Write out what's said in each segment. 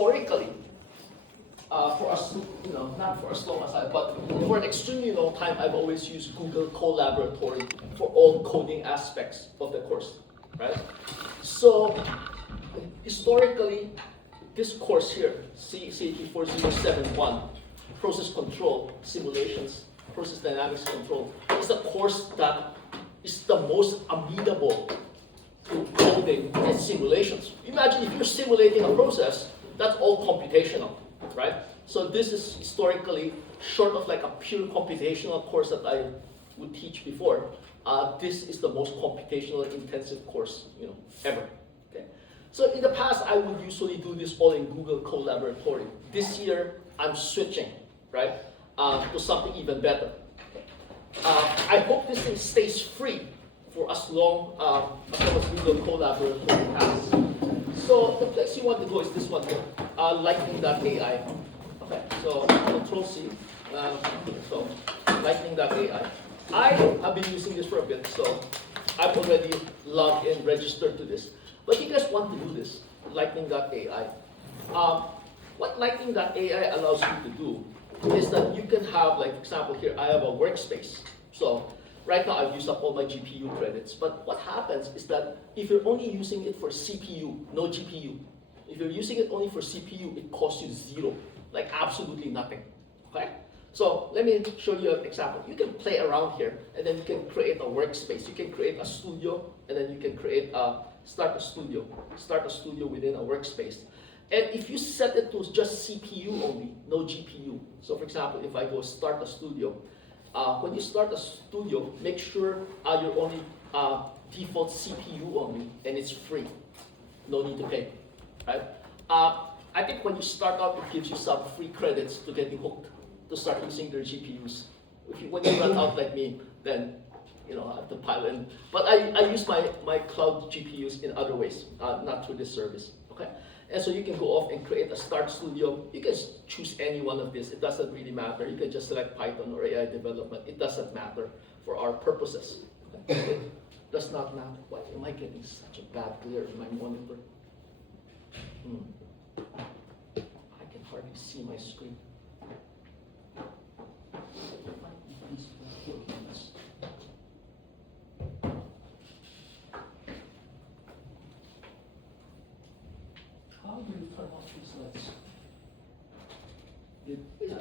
historically, for us, not for as long as but for an extremely long time, I've always used Google Collaboratory for all coding aspects of the course, right? So historically, this course here, CAT 4071, Process Control Simulations, Process Dynamics Control, is a course that is the most amenable to coding and simulations. Imagine if you're simulating a process, that's all computational, right? So this is historically, short of like a pure computational course that I would teach before, this is the most computational intensive course, ever. Okay. So in the past, I would usually do this all in Google Collaboratory. This year, I'm switching, right, to something even better. I hope this thing stays free for as long as Google Collaboratory has. So the place you want to go is this one here, lightning.ai. Okay, so Control C. So lightning.ai. I have been using this for a bit, so I've already logged in, registered to this. But you guys want to do this, lightning.ai. What lightning.ai allows you to do is that you can have, like, for example, here I have a workspace. So right now I've used up all my GPU credits. But what happens is that if you're only using it for CPU, no GPU, if you're using it only for CPU, it costs you zero, like absolutely nothing. Okay? So let me show you an example. You can play around here, and then you can create a workspace. You can create a studio, and then you can create start a studio within a workspace. And if you set it to just CPU only, no GPU. So for example, if I go start a studio, when you start a studio, make sure you're only default CPU only, and it's free. No need to pay, right? I think when you start out, it gives you some free credits to get you hooked, to start using their GPUs. When you run out like me, then I have to pile in. But I use my cloud GPUs in other ways, not through this service, okay? And so you can go off and create a start studio. You can choose any one of this. It doesn't really matter. You can just select Python or AI development. It doesn't matter for our purposes. Okay? It does not matter. Why am I getting such a bad glare in my monitor? I can hardly see my screen. How do you turn off these lights?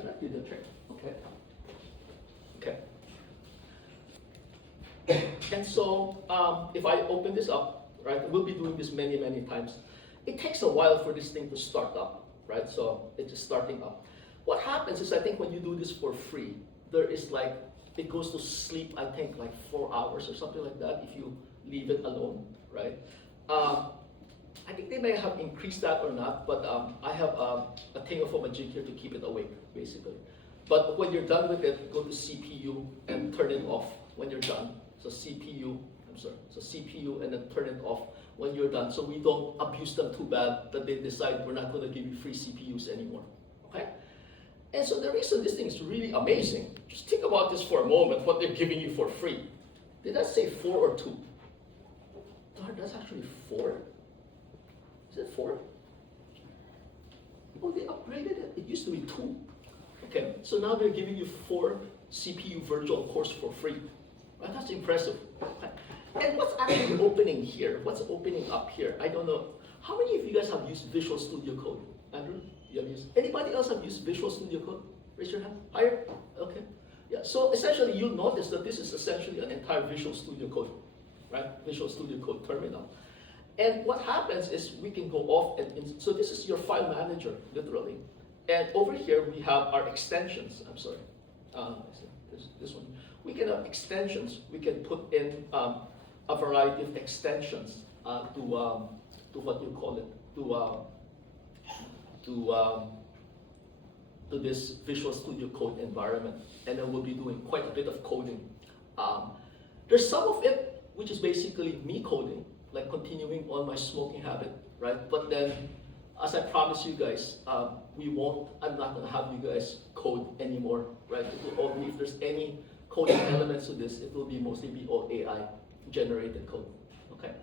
That did the trick. Okay. And so if I open this up, right, we'll be doing this many, many times. It takes a while for this thing to start up, right? So it's just starting up. What happens is, I think when you do this for free, there is like, it goes to sleep, I think like 4 hours or something like that if you leave it alone, right? I think they may have increased that or not, but I have a thingamajig here to keep it awake, basically. But when you're done with it, go to CPU and turn it off when you're done. So CPU and then turn it off when you're done, so we don't abuse them too bad that they decide we're not going to give you free CPUs anymore, okay? And so the reason this thing is really amazing, just think about this for a moment, what they're giving you for free. Did I say 4 or 2? That's actually 4. Is it 4? Oh, they upgraded it. It used to be 2. Okay, so now they're giving you 4 CPU virtual cores for free. Right? That's impressive. And what's actually opening here? What's opening up here? I don't know. How many of you guys have used Visual Studio Code? Andrew, you have used? Anybody else have used Visual Studio Code? Raise your hand. Higher? Okay. Yeah. So essentially, you'll notice that this is essentially an entire Visual Studio Code, right? Visual Studio Code terminal. And what happens is we can go off and so this is your file manager, literally. And over here we have our extensions. I'm sorry. This one. We can have extensions. We can put in a variety of extensions to what you call it, to this Visual Studio Code environment, and then we'll be doing quite a bit of coding. There's some of it which is basically me coding, like continuing on my smoking habit, right? But then, as I promised you guys, I'm not gonna have you guys code anymore, right? It will all be, if there's any coding elements to this, it will mostly be all AI generated code, okay?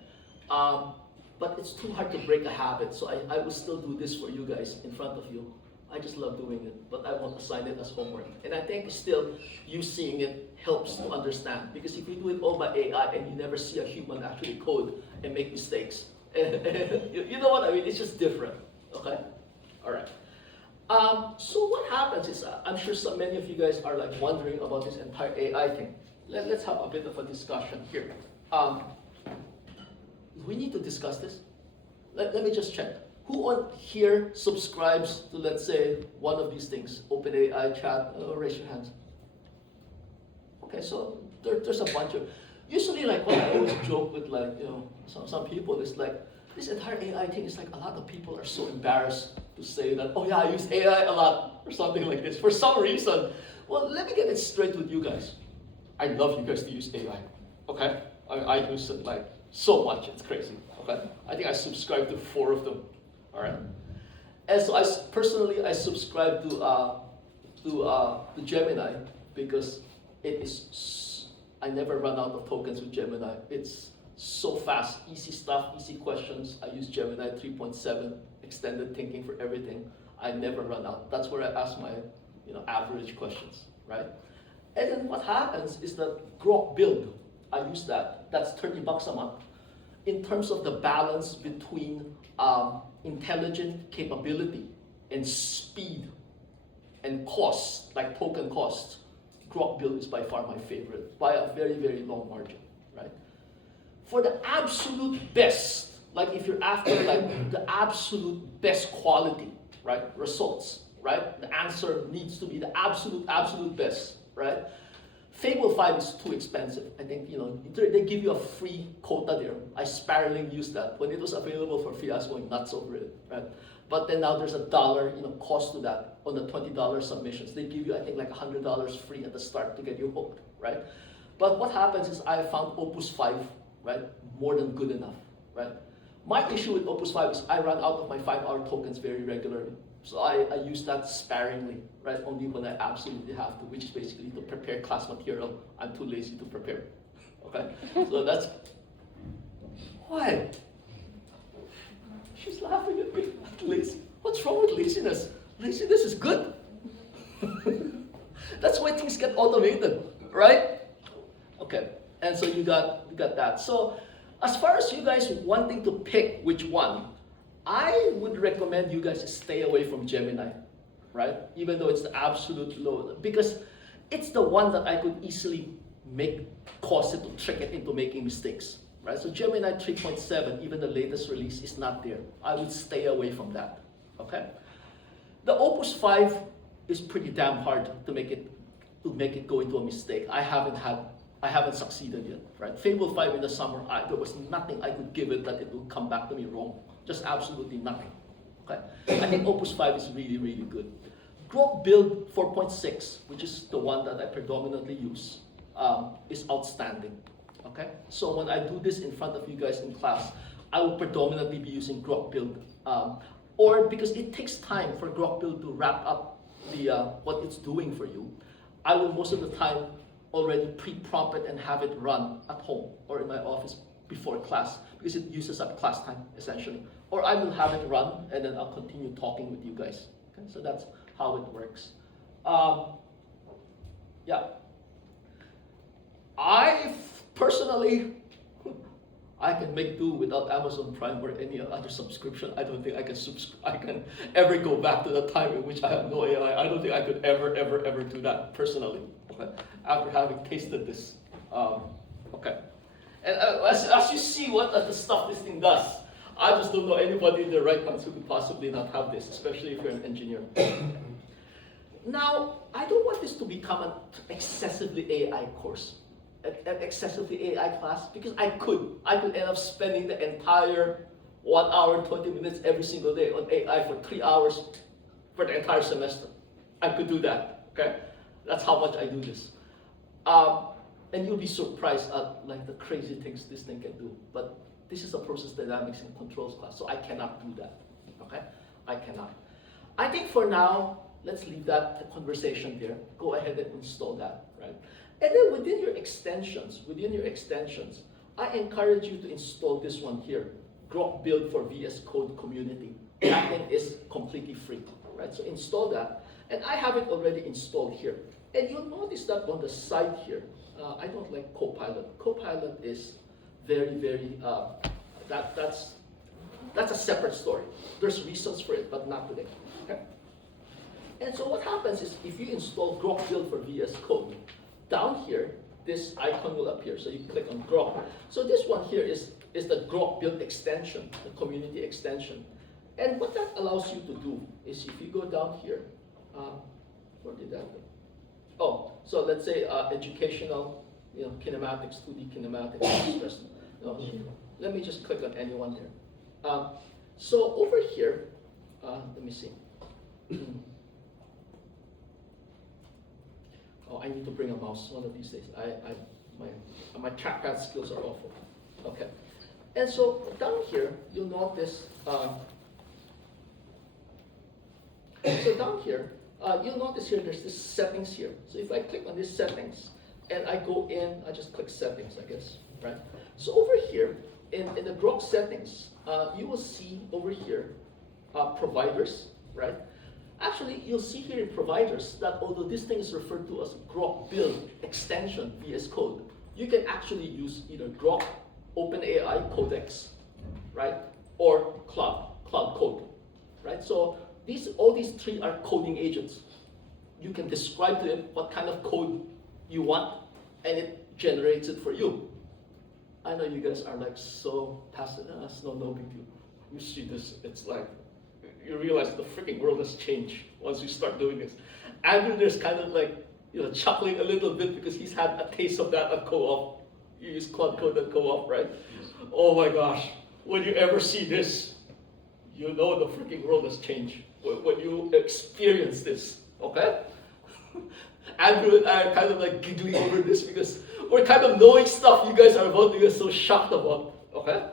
but it's too hard to break a habit, so I will still do this for you guys in front of you. I just love doing it, but I won't assign it as homework. And I think still, you seeing it helps to understand, because if you do it all by AI and you never see a human actually code and make mistakes, you know what I mean? It's just different, okay? All right. So what happens is, I'm sure many of you guys are like wondering about this entire AI thing. Let's have a bit of a discussion here. We need to discuss this. Let me just check. Who on here subscribes to, let's say, one of these things? OpenAI, chat, raise your hands. Okay, so there's a bunch of, usually like what I always joke with like, some people is like, this entire AI thing is like a lot of people are so embarrassed to say that, oh yeah, I use AI a lot, or something like this, for some reason. Well, let me get it straight with you guys. I love you guys to use AI, okay? I use it like so much, it's crazy, okay? I think I subscribe to 4 of them, all right? And so I subscribe to Gemini because it is, I never run out of tokens with Gemini. It's so fast, easy stuff, easy questions. I use Gemini 3.7, extended thinking for everything. I never run out. That's where I ask my average questions, right? And then what happens is that Grok Build, I use that. That's $30 a month. In terms of the balance between intelligent capability and speed and cost, like token cost, Grok Build is by far my favorite, by a very, very long margin, right? For the absolute best, like if you're after like the absolute best quality, right, results, right? The answer needs to be the absolute best, right? Fable 5 is too expensive. I think, they give you a free quota there. I sparingly used that. When it was available for free, I was going nuts over it, right? But then now there's $1, cost to that on the $20 submissions. They give you, I think, like $100 free at the start to get you hooked, right? But what happens is I found Opus 5, right, more than good enough, right? My issue with Opus 5 is I run out of my 5-hour tokens very regularly. So I use that sparingly, right? Only when I absolutely have to, which is basically to prepare class material. I'm too lazy to prepare, okay? So that's, why? She's laughing at me, lazy. What's wrong with laziness? Laziness is good. That's why things get automated, right? Okay, and so you got that. So as far as you guys wanting to pick which one, I would recommend you guys stay away from Gemini, right? Even though it's the absolute low, because it's the one that I could easily cause it to trick it into making mistakes, right? So Gemini 3.7, even the latest release, is not there. I would stay away from that, okay? The Opus 5 is pretty damn hard to make it go into a mistake. I haven't succeeded yet, right? Fable 5 in the summer, there was nothing I could give it that it would come back to me wrong. Just absolutely nothing, okay? I think Opus 5 is really, really good. Grok Build 4.6, which is the one that I predominantly use, is outstanding, okay? So when I do this in front of you guys in class, I will predominantly be using Grok Build, or because it takes time for Grok Build to wrap up what it's doing for you, I will most of the time already pre-prompt it and have it run at home or in my office before class, because it uses up class time, essentially. Or I will have it run, and then I'll continue talking with you guys. Okay? So that's how it works. Yeah. I personally, I can make do without Amazon Prime or any other subscription. I don't think I can ever go back to the time in which I have no AI. I don't think I could ever do that personally, okay? After having tasted this. Okay. And as you see what the stuff this thing does, I just don't know anybody in their right minds who could possibly not have this, especially if you're an engineer. Now, I don't want this to become an excessively AI course, an excessively AI class, because I could end up spending the entire 1 hour and 20 minutes every single day on AI for 3 hours for the entire semester. I could do that, okay? That's how much I do this. And you'll be surprised at like the crazy things this thing can do. But this is a process dynamics and controls class, so I cannot do that, okay? I cannot. I think for now, let's leave that conversation there. Go ahead and install that, right? And then within your extensions, I encourage you to install this one here, Grok build for VS Code community. That thing is completely free, right? So install that. And I have it already installed here. And you'll notice that on the side here, I don't like Copilot. Copilot is very, very, that's a separate story. There's reasons for it, but not today. Okay? And so what happens is if you install Grok build for VS Code, down here, this icon will appear. So you click on Grok. So this one here is the Grok build extension, the community extension. And what that allows you to do is if you go down here, where did that go? Oh, so let's say educational, kinematics, 2D kinematics. No, let me just click on any one there. So over here, let me see. Oh, I need to bring a mouse one of these days. My trackpad skills are awful. Okay. And so down here, you'll notice, you'll notice here there's this settings here. So if I click on these settings and I go in, I just click settings, I guess, right? So over here, in the Grok settings, you will see over here providers, right? Actually, you'll see here in providers that although this thing is referred to as Grok build extension VS Code, you can actually use either Grok, OpenAI Codex, right, or Cloud Code, right? So all these three are coding agents. You can describe to it what kind of code you want, and it generates it for you. I know you guys are like so passive. No big deal. You see this, it's like, you realize the freaking world has changed once you start doing this. Andrew there's kind of like, chuckling a little bit because he's had a taste of that at co-op. You use Cloud Code at co-op, right? Oh my gosh, when you ever see this, you know the freaking world has changed when you experience this, okay? Andrew and I are kind of like giggling over this because we're kind of knowing stuff you guys are about to get so shocked about, okay?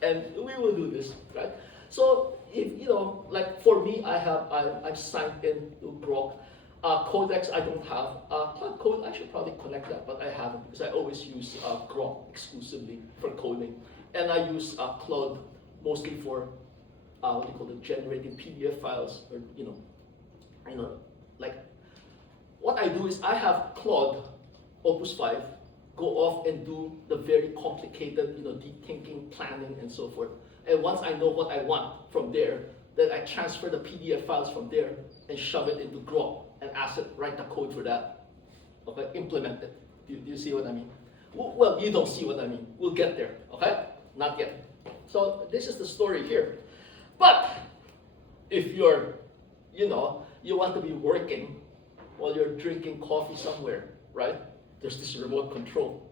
And we will do this, right? So if like for me, I'm signed in to Grok. Codex I don't have. Cloud Code I should probably connect that, but I haven't because I always use Grok exclusively for coding, and I use Cloud mostly for generating PDF files or like what I do is I have Claude Opus 5 go off and do the very complicated deep thinking, planning, and so forth. And once I know what I want from there, then I transfer the PDF files from there and shove it into Grok and ask it write the code for that. Okay, implement it. Do you see what I mean? Well, you don't see what I mean. We'll get there. Okay, not yet. So this is the story here. But if you're, you want to be working while you're drinking coffee somewhere, right? There's this remote control.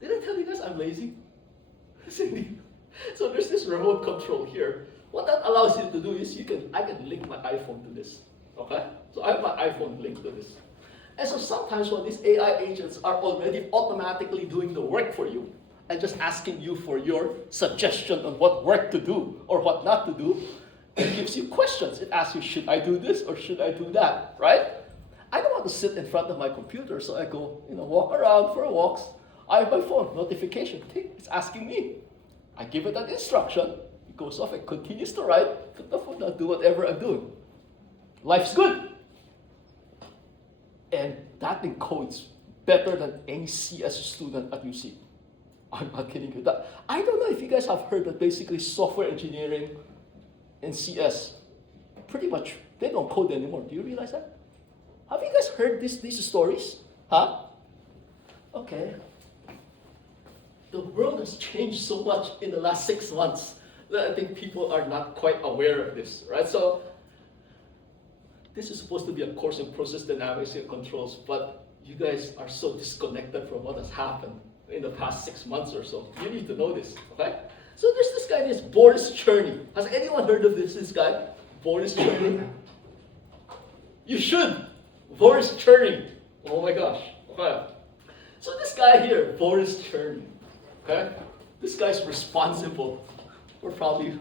Did I tell you guys I'm lazy? So there's this remote control here. What that allows you to do is I can link my iPhone to this, okay? So I have my iPhone linked to this. And so sometimes when these AI agents are already automatically doing the work for you and just asking you for your suggestion on what work to do or what not to do, it gives you questions. It asks you, should I do this or should I do that, right? I don't want to sit in front of my computer, so I go, walk around for walks. I have my phone, notification, it's asking me. I give it an instruction, it goes off and continues to write, put the phone down, do whatever I'm doing. Life's good. And that encodes better than any CS student at UC. I'm not kidding you. I don't know if you guys have heard that basically software engineering in CS, pretty much, they don't code anymore. Do you realize that? Have you guys heard these stories? Huh? Okay. The world has changed so much in the last 6 months that I think people are not quite aware of this, right? So this is supposed to be a course in process dynamics and controls, but you guys are so disconnected from what has happened in the past 6 months or so. You need to know this, okay? So there's this guy named Boris Cherny. Has anyone heard of this guy? Boris Cherny? You should. Boris Cherny. Oh my gosh. Okay. So this guy here, Boris Cherny, okay? This guy's responsible for probably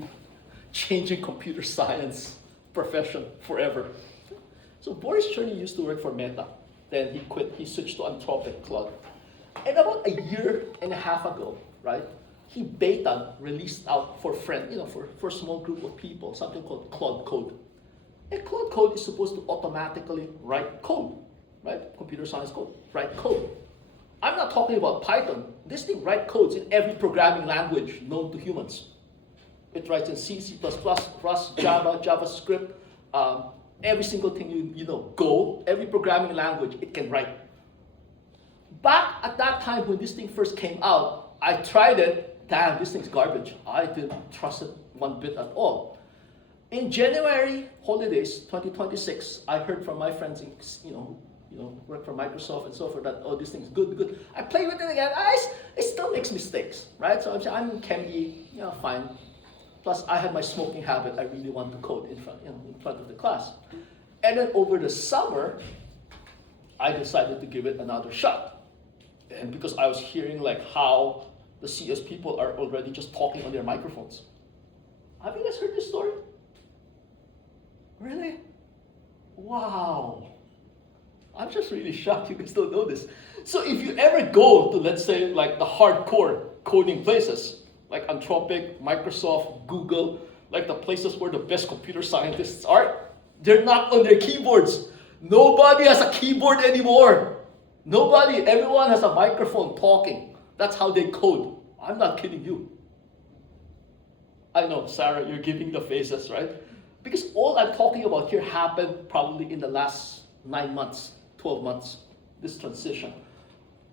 changing computer science profession forever. So Boris Cherny used to work for Meta. Then he quit. He switched to Anthropic Cloud. And about a year and a half ago, right, he beta released out for for a small group of people, something called Claude Code. And Claude Code is supposed to automatically write code, right? Computer science code, write code. I'm not talking about Python. This thing writes codes in every programming language known to humans. It writes in C, C++, Rust, Java, JavaScript, every single thing you know, Go, every programming language it can write. Back at that time when this thing first came out, I tried it. Damn, this thing's garbage. I didn't trust it one bit at all. In January holidays 2026, I heard from my friends, work for Microsoft and so forth, that this thing's good. I play with it again. It still makes mistakes, right? So I'm Kenny, fine. Plus, I had my smoking habit. I really want to code in front of the class. And then over the summer, I decided to give it another shot. And because I was hearing like how the CS people are already just talking on their microphones. Have you guys heard this story? Really? Wow. I'm just really shocked you guys don't know this. So if you ever go to, let's say, like the hardcore coding places, like Anthropic, Microsoft, Google, like the places where the best computer scientists are, they're not on their keyboards. Nobody has a keyboard anymore. Nobody, everyone has a microphone talking. That's how they code. I'm not kidding you. I know, Sarah, you're giving the faces, right? Because all I'm talking about here happened probably in the last 9 months, 12 months, this transition.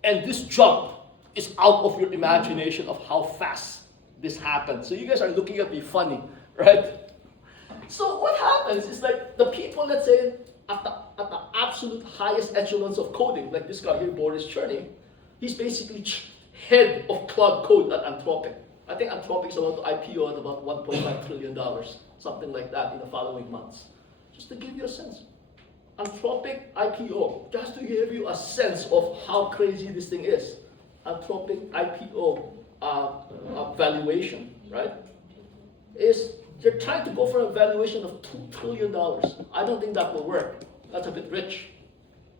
And this jump is out of your imagination of how fast this happened. So you guys are looking at me funny, right? So what happens is like the people, let's say, at the absolute highest echelons of coding, like this guy here, Boris Cherny, he's basically head of Claude Code at Anthropic. I think Anthropic is about to IPO at about $1.5 trillion, something like that in the following months. Just to give you a sense. Anthropic IPO, just to give you a sense of how crazy this thing is. Anthropic IPO valuation, right? They're trying to go for a valuation of $2 trillion. I don't think that will work. That's a bit rich.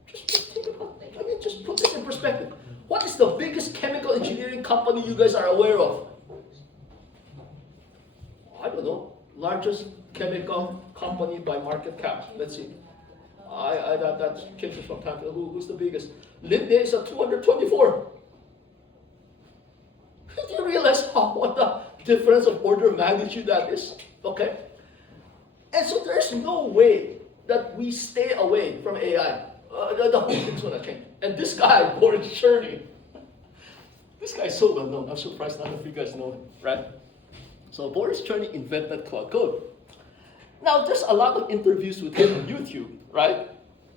Just think about it. I mean, just put this in perspective. What is the biggest chemical engineering company you guys are aware of? I don't know. Largest chemical company by market cap. Let's see. That changes from time to time. Who's the biggest? Linde is at 224. Do you realize what the difference of order of magnitude that is? Okay? And so there's no way that we stay away from AI. The whole thing's gonna change. And this guy, Boris Cherny, this guy is so well known. I'm surprised none of you guys know him, right? So Boris Cherny invented Claude Code. Now there's a lot of interviews with him on YouTube, right?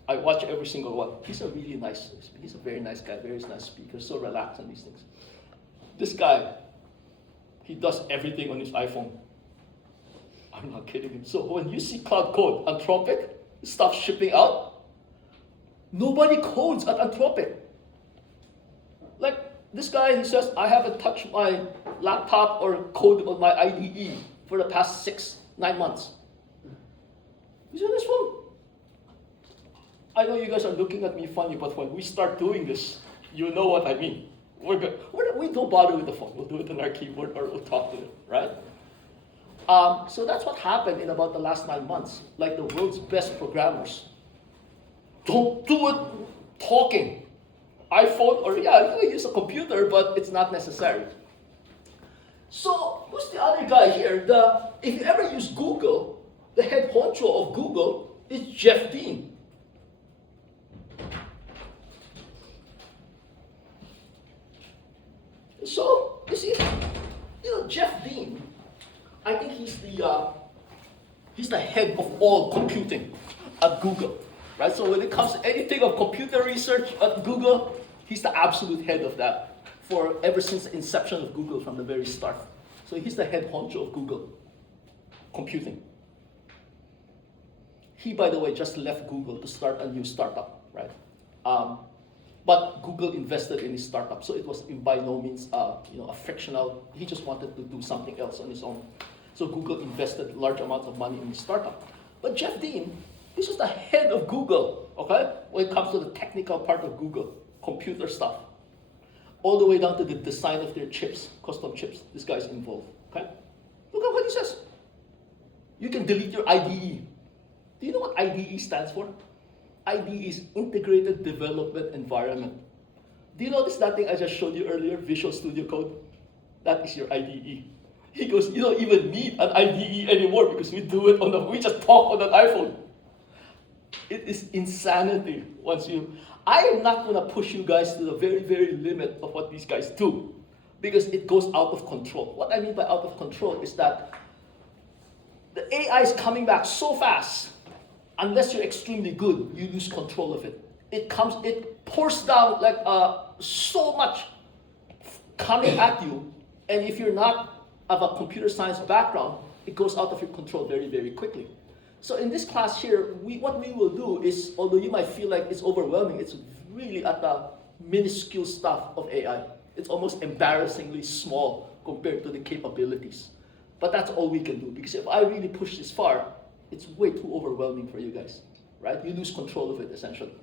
I watch every single one. He's a very nice guy, very nice speaker, so relaxed on these things. This guy, he does everything on his iPhone. I'm not kidding you. So when you see Claude Code, Anthropic, stuff shipping out, nobody codes at Anthropic. Like this guy, he says, I haven't touched my laptop or code on my IDE for the past 9 months. He's on his phone. I know you guys are looking at me funny, but when we start doing this, you know what I mean. We don't bother with the phone. We'll do it on our keyboard or we'll talk to it, right? So that's what happened in about the last 9 months. Like the world's best programmers. Don't do it talking. iPhone, or you can use a computer, but it's not necessary. So who's the other guy here? If you ever use Google, the head honcho of Google is Jeff Dean. So, you see, Jeff Dean, I think he's the head of all computing at Google, right? So when it comes to anything of computer research at Google, he's the absolute head of that ever since the inception of Google from the very start. So he's the head honcho of Google computing. He, by the way, just left Google to start a new startup, right? But Google invested in his startup, so it was by no means a fictional. He just wanted to do something else on his own. So Google invested large amounts of money in his startup. But Jeff Dean, this is the head of Google, okay? When it comes to the technical part of Google, computer stuff. all the way down to the design of their chips, custom chips. This guy's involved. Okay? Look at what he says. You can delete your IDE. Do you know what IDE stands for? IDE is Integrated Development Environment. Do you notice that thing I just showed you earlier, Visual Studio Code? That is your IDE. He goes, you don't even need an IDE anymore because we do it we just talk on an iPhone. It is insanity I am not going to push you guys to the very, very limit of what these guys do because it goes out of control. What I mean by out of control is that the AI is coming back so fast, unless you're extremely good, you lose control of it. It pours down like so much coming at you, and if you're not of a computer science background, it goes out of your control very, very quickly. So in this class here, what we will do is, although you might feel like it's overwhelming, it's really at the minuscule stuff of AI. It's almost embarrassingly small compared to the capabilities. But that's all we can do, because if I really push this far, it's way too overwhelming for you guys, right? You lose control of it, essentially.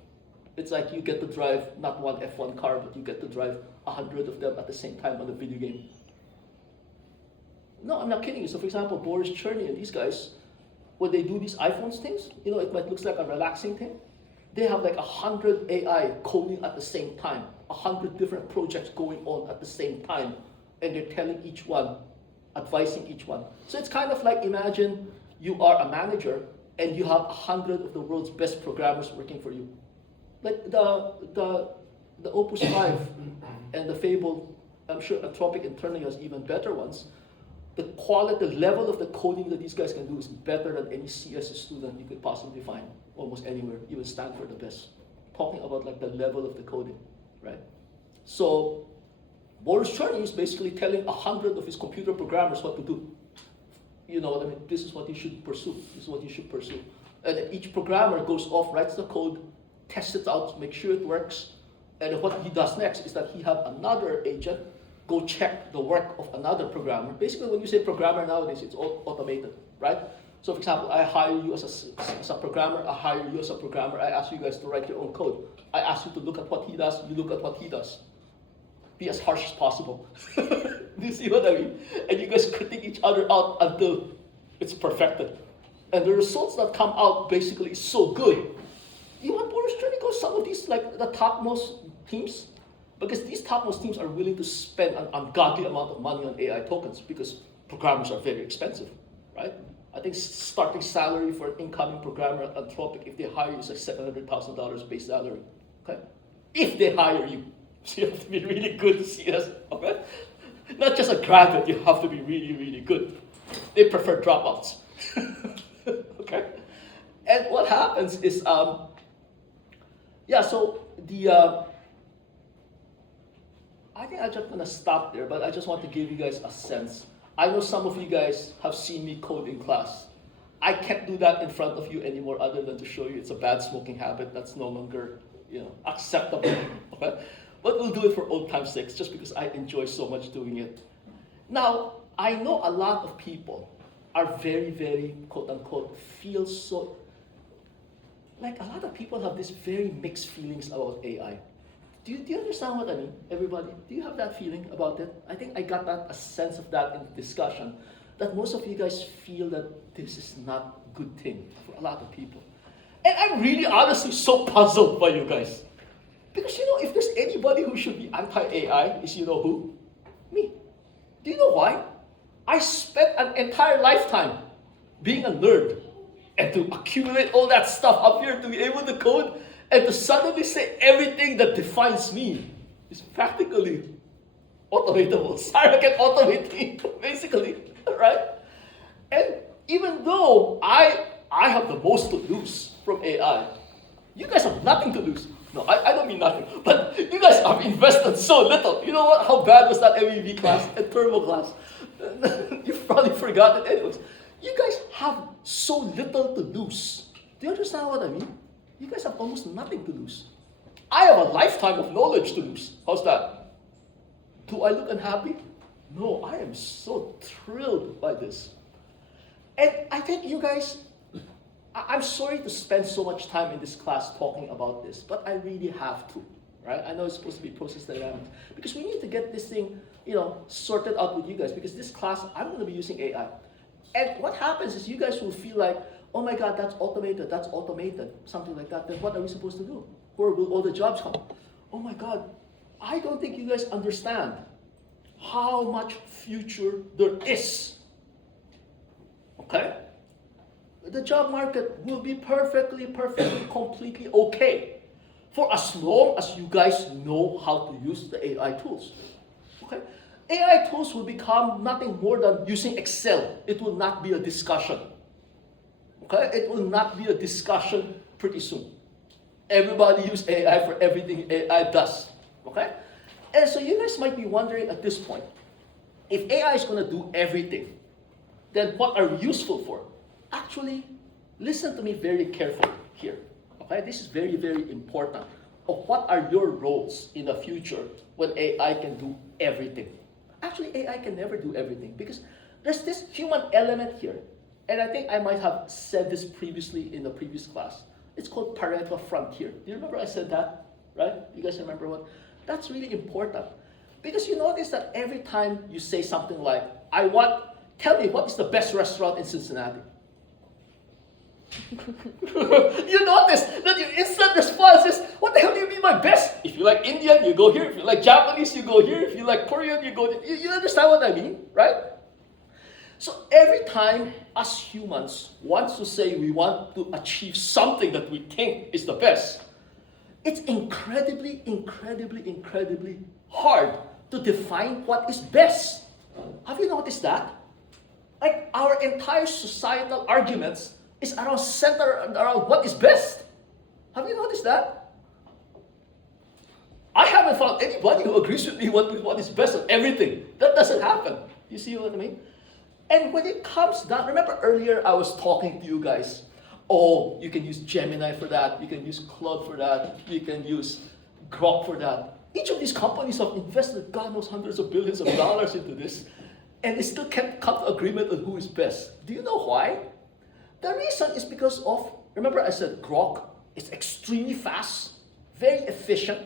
It's like you get to drive not one F1 car, but you get to drive 100 of them at the same time on a video game. No, I'm not kidding you. So for example, Boris Cherny and these guys, when they do these iPhones things, it might look like a relaxing thing. They have like 100 AI coding at the same time, 100 different projects going on at the same time, and they're telling each one, advising each one. So it's kind of like, imagine you are a manager and you have 100 of the world's best programmers working for you. Like the Opus 5 and the Fable, I'm sure Anthropic internally has even better ones. The quality, the level of the coding that these guys can do is better than any CS student you could possibly find, almost anywhere, even Stanford the best. Talking about like the level of the coding, right? So Boris Cherny is basically telling 100 of his computer programmers what to do. You know what I mean? This is what you should pursue. This is what you should pursue. And then each programmer goes off, writes the code, tests it out, make sure it works. And what he does next is that he has another agent go check the work of another programmer. Basically, when you say programmer nowadays, it's all automated, right? So for example, I hire you as a programmer, I hire you as a programmer, I ask you guys to write your own code. I ask you to look at what he does, you look at what he does. Be as harsh as possible. Do you see what I mean? And you guys critique each other out until it's perfected. And the results that come out basically is so good. You want Boris Cherny to go some of these, like the topmost teams? Because these topmost teams are willing to spend an ungodly amount of money on AI tokens because programmers are very expensive, right? I think starting salary for an incoming programmer at Anthropic, if they hire you, is like $700,000 base salary, okay? If they hire you. So you have to be really good to CS, okay? Not just a graduate, you have to be really, really good. They prefer dropouts, okay? And what happens is, so I think I'm just going to stop there, but I just want to give you guys a sense. I know some of you guys have seen me code in class. I can't do that in front of you anymore other than to show you it's a bad smoking habit that's no longer acceptable. Okay? But we'll do it for old time's sake, just because I enjoy so much doing it. Now, I know a lot of people are very, very, quote unquote, feel so, like a lot of people have this very mixed feelings about AI. Do you understand what I mean, everybody? Do you have that feeling about it? I think I got a sense of that in the discussion, that most of you guys feel that this is not a good thing for a lot of people. And I'm really honestly so puzzled by you guys. Because if there's anybody who should be anti-AI, is who? Me. Do you know why? I spent an entire lifetime being a nerd and to accumulate all that stuff up here to be able to code and to suddenly say everything that defines me is practically automatable. Surrogate automating, basically, right? And even though I have the most to lose from AI, you guys have nothing to lose. No, I don't mean nothing, but you guys have invested so little. You know what? How bad was that MEV class and turbo class? You've probably forgotten anyways. You guys have so little to lose. Do you understand what I mean? You guys have almost nothing to lose. I have a lifetime of knowledge to lose. How's that? Do I look unhappy? No, I am so thrilled by this. And I think you guys, I'm sorry to spend so much time in this class talking about this, but I really have to. right? I know it's supposed to be process dynamics. Because we need to get this thing, sorted out with you guys. Because this class, I'm going to be using AI. And what happens is you guys will feel like, oh my God, that's automated, something like that. Then what are we supposed to do? Where will all the jobs come? Oh my God, I don't think you guys understand how much future there is. Okay? The job market will be perfectly, completely okay for as long as you guys know how to use the AI tools. Okay? AI tools will become nothing more than using Excel. It will not be a discussion. Okay? It will not be a discussion pretty soon. Everybody use AI for everything AI does. Okay? And so you guys might be wondering at this point, if AI is going to do everything, then what are we useful for? Actually, listen to me very carefully here. Okay, this is very, very important. Of what are your roles in the future when AI can do everything? Actually, AI can never do everything because there's this human element here. And I think I might have said this previously in the previous class. It's called Pareto frontier. Do you remember I said that? Right? You guys remember what? That's really important. Because you notice that every time you say something like, tell me what is the best restaurant in Cincinnati? You notice that your instant response is, what the hell do you mean by best? If you like Indian, you go here. If you like Japanese, you go here. If you like Korean, you go there. You understand what I mean, right? So every time us humans want to say we want to achieve something that we think is the best, it's incredibly hard to define what is best. Have you noticed that? Like our entire societal arguments is centered around what is best. Have you noticed that? I haven't found anybody who agrees with me what is best of everything. That doesn't happen. You see what I mean? And when it comes down, remember earlier I was talking to you guys. Oh, you can use Gemini for that. You can use Claude for that. You can use Grok for that. Each of these companies have invested, God knows, hundreds of billions of dollars into this. And they still can't come to agreement on who is best. Do you know why? The reason is because of, remember I said Grok is extremely fast, very efficient.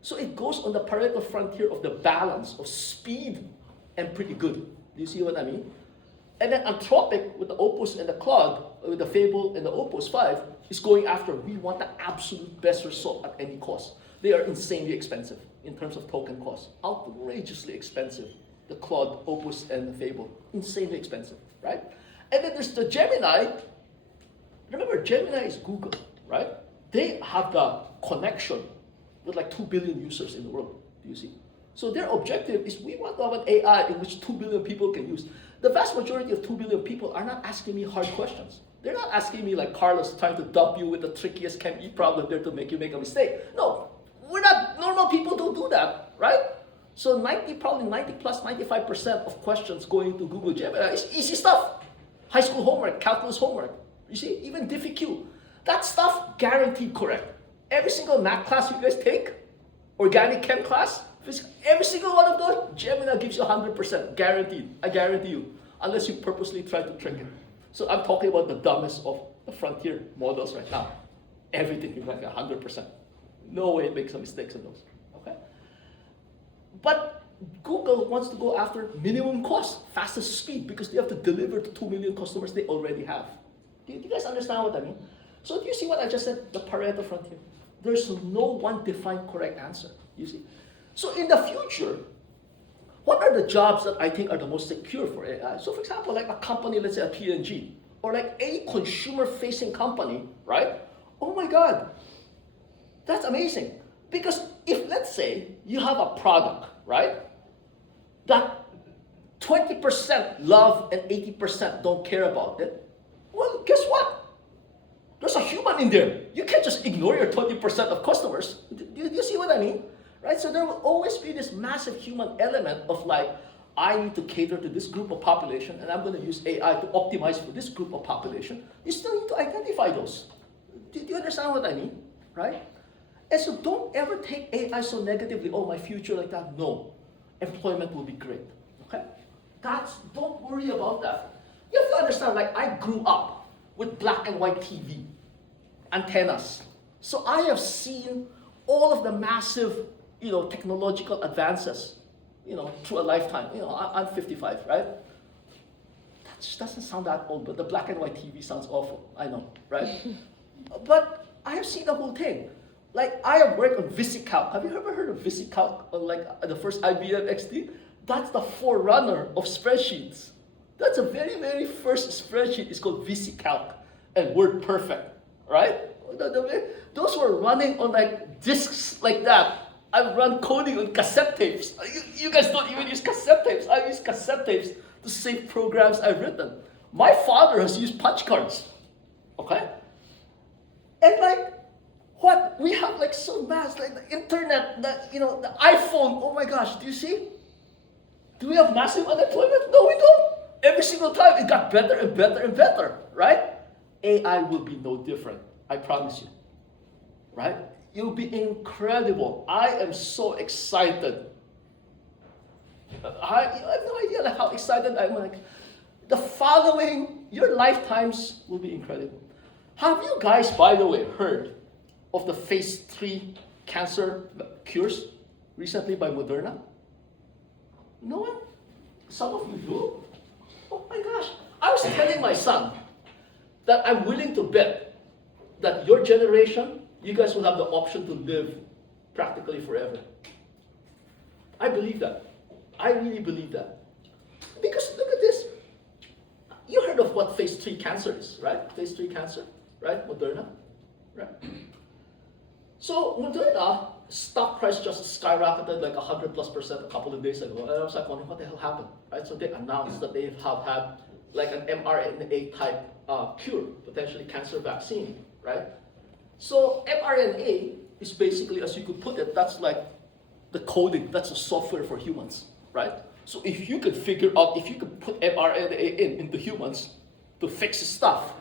So it goes on the Pareto frontier of the balance of speed and pretty good. Do you see what I mean? And then Anthropic with the Opus and the Claude, with the Fable and the Opus 5, is going after, we want the absolute best result at any cost. They are insanely expensive in terms of token cost. Outrageously expensive. The Claude, Opus, and the Fable. Insanely expensive, right? And then there's the Gemini. Remember, Gemini is Google, right? They have the connection with like 2 billion users in the world. Do you see? So their objective is we want to have an AI in which 2 billion people can use. The vast majority of 2 billion people are not asking me hard questions. They're not asking me like Carlos trying to dump you with the trickiest Chem E problem there to make you make a mistake. No, normal people don't do that, right? So probably 90 plus 95% of questions going to Google Gemini is easy stuff. High school homework, calculus homework. You see, even diffie-Q. That stuff guaranteed correct. Every single math class you guys take, organic chem class, every single one of those, Gemini gives you 100%, guaranteed. I guarantee you, unless you purposely try to trick it. So I'm talking about the dumbest of the frontier models right now. Everything is like 100%. No way it makes some mistakes in those. Okay? But Google wants to go after minimum cost, fastest speed, because they have to deliver to 2 million customers they already have. Do you guys understand what I mean? So do you see what I just said? The Pareto frontier. There's no one defined correct answer. You see? So in the future, what are the jobs that I think are the most secure for AI? So for example, like a company, let's say a P&G, or like any consumer-facing company, right? Oh my God, that's amazing. Because if, let's say, you have a product, right, that 20% love and 80% don't care about it, well, guess what? There's a human in there. You can't just ignore your 20% of customers. Do you see what I mean? Right? So there will always be this massive human element of like, I need to cater to this group of population and I'm going to use AI to optimize for this group of population. You still need to identify those. Do you understand what I mean? Right? And so don't ever take AI so negatively, oh, my future like that. No. Employment will be great. Okay? Don't worry about that. You have to understand, like, I grew up with black and white TV, antennas. So I have seen all of the massive, technological advances, through a lifetime. I'm 55, right? That just doesn't sound that old, but the black and white TV sounds awful. I know, right? But I have seen the whole thing. Like, I have worked on VisiCalc. Have you ever heard of VisiCalc on the first IBM XT? That's the forerunner of spreadsheets. That's a very, very first spreadsheet. It's called VisiCalc and WordPerfect, right? Those were running on disks like that. I've run coding on cassette tapes. You guys don't even use cassette tapes. I use cassette tapes to save programs I've written. My father has used punch cards, okay? And what? We have so mass, the internet, the iPhone. Oh my gosh, do you see? Do we have massive unemployment? No, we don't. Every single time it got better and better and better, right? AI will be no different, I promise you, right? It will be incredible. I am so excited. I have no idea how excited I am. The following, your lifetimes will be incredible. Have you guys, by the way, heard of the phase 3 cancer cures recently by Moderna? No one? Some of you do? Oh my gosh. I was telling my son that I'm willing to bet that your generation, you guys will have the option to live practically forever. I believe that. I really believe that. Because look at this. You heard of what phase 3 cancer is, right? Phase 3 cancer, right? Moderna, right? So Moderna stock price just skyrocketed 100+% a couple of days ago. And I was wondering what the hell happened, right? So they announced that they have had an mRNA type cure, potentially cancer vaccine, right? So mRNA is basically, as you could put it, that's the coding, that's the software for humans, right? So if you could figure out, if you could put mRNA into humans to fix stuff,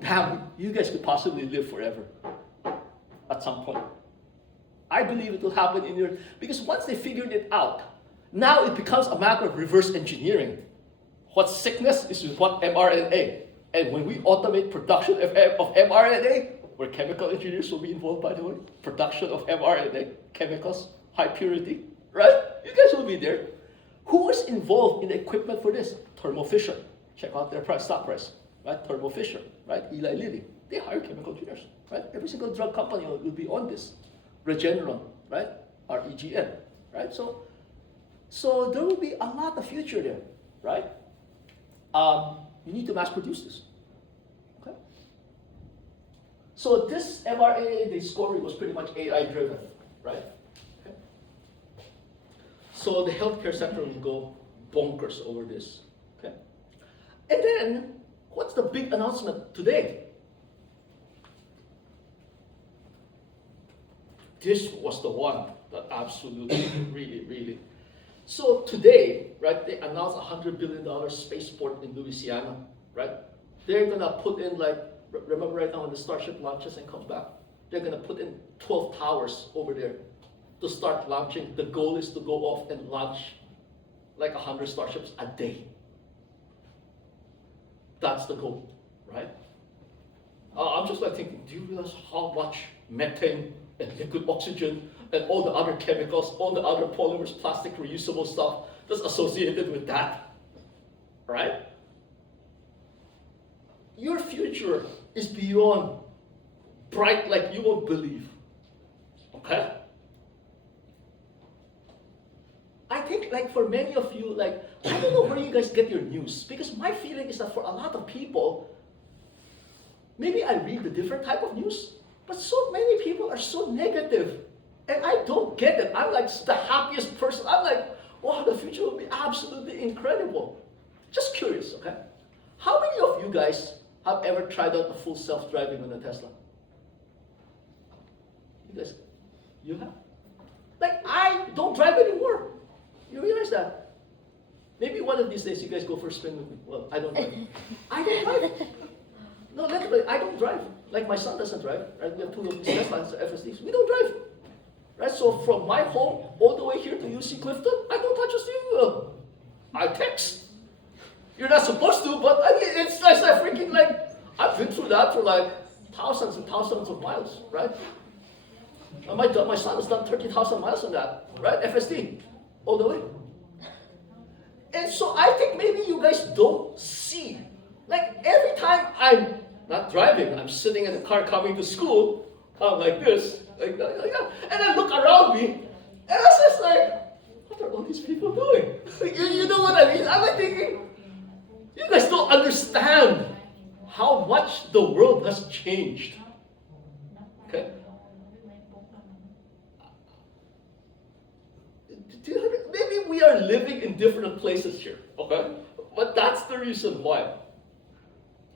damn, you guys could possibly live forever at some point. I believe it will happen because once they figured it out, now it becomes a matter of reverse engineering. What sickness is with what mRNA? And when we automate production of mRNA, where chemical engineers will be involved, by the way, production of mRNA, chemicals, high purity, right? You guys will be there. Who is involved in the equipment for this? Thermo Fisher. Check out their stock price, right? Thermo Fisher, right? Eli Lilly. They hire chemical engineers, right? Every single drug company will be on this. Regeneron, right? REGN, right? So there will be a lot of future there, right? You need to mass produce this, okay? So this mRNA discovery was pretty much AI driven, right? Okay. So the healthcare sector will go bonkers over this, okay? And then, what's the big announcement today? This was the one that absolutely, really, really. So today, right, they announced a $100 billion spaceport in Louisiana, right? They're gonna put in remember right now when the Starship launches and comes back, they're gonna put in 12 towers over there to start launching. The goal is to go off and launch 100 Starships a day. That's the goal, right? I'm just thinking, do you realize how much methane and liquid oxygen and all the other chemicals, all the other polymers, plastic, reusable stuff that's associated with that, right? Your future is beyond bright like you won't believe, okay? I think for many of you, I don't know where you guys get your news, because my feeling is that for a lot of people, maybe I read a different type of news, but so many people are so negative. And I don't get it. I'm the happiest person. I'm wow, the future will be absolutely incredible. Just curious, okay? How many of you guys have ever tried out a full self-driving on a Tesla? You guys, you have? I don't drive anymore. You realize that? Maybe one of these days you guys go for a spin with me. Well, I don't drive. I don't drive. No, literally, I don't drive. My son doesn't drive, right? We have two of these Teslas, FSDs. We don't drive, right? So from my home all the way here to UC Clifton, I don't touch a steering wheel. I text. You're not supposed to, but it's freaking I've been through that for thousands and thousands of miles, right? My son has done 30,000 miles on that, right? FSD, all the way. And so I think maybe you guys don't see. Like every time I'm not driving, I'm sitting in the car coming to school, I'm like this, like yeah. And I look around me, and I was just like, what are all these people doing? You know what I mean? I'm like thinking, you guys don't understand how much the world has changed. Okay? Maybe we are living in different places here, okay? But that's the reason why.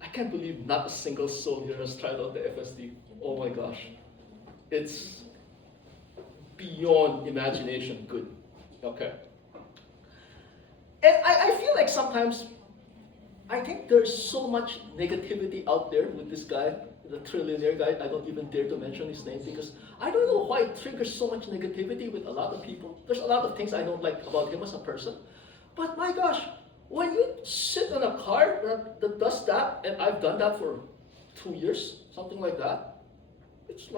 I can't believe not a single soul here has tried out the FSD. Oh my gosh. It's beyond imagination good, okay? And I feel like sometimes, I think there's so much negativity out there with this guy, the trillionaire guy. I don't even dare to mention his name because I don't know why it triggers so much negativity with a lot of people. There's a lot of things I don't like about him as a person. But my gosh, when you sit in a car that does that, and I've done that for 2 years, something like that, it's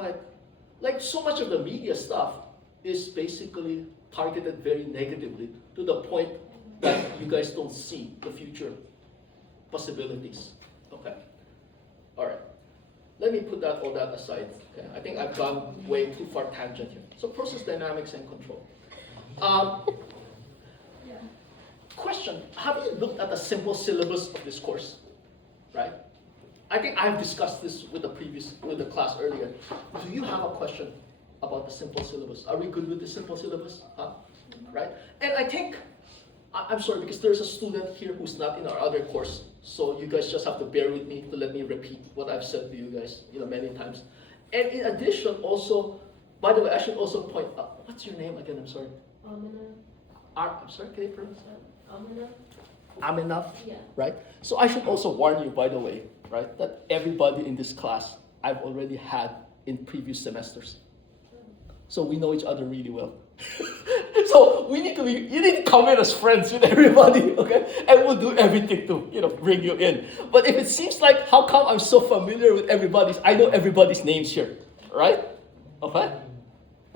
like so much of the media stuff is basically targeted very negatively to the point that you guys don't see the future possibilities. Okay? All right. Let me put all that aside. Okay? I think I've gone way too far tangent here. So process dynamics and control. Question, have you looked at the simple syllabus of this course? Right? I think I've discussed this with the class earlier. Do you have a question about the simple syllabus? Are we good with the simple syllabus? Right? And I think, I'm sorry, because there's a student here who's not in our other course, so you guys just have to bear with me to let me repeat what I've said to you guys, many times. And in addition, also, by the way, I should also point out, what's your name again? I'm sorry. I'm sorry, can you pronounce that? Aminaf, yeah. Right? So I should also warn you, by the way, right, that everybody in this class I've already had in previous semesters. So we know each other really well. So you need to come in as friends with everybody, okay? And we'll do everything to, bring you in. But if it seems like, how come I'm so familiar with everybody's, I know everybody's names here, right? Okay?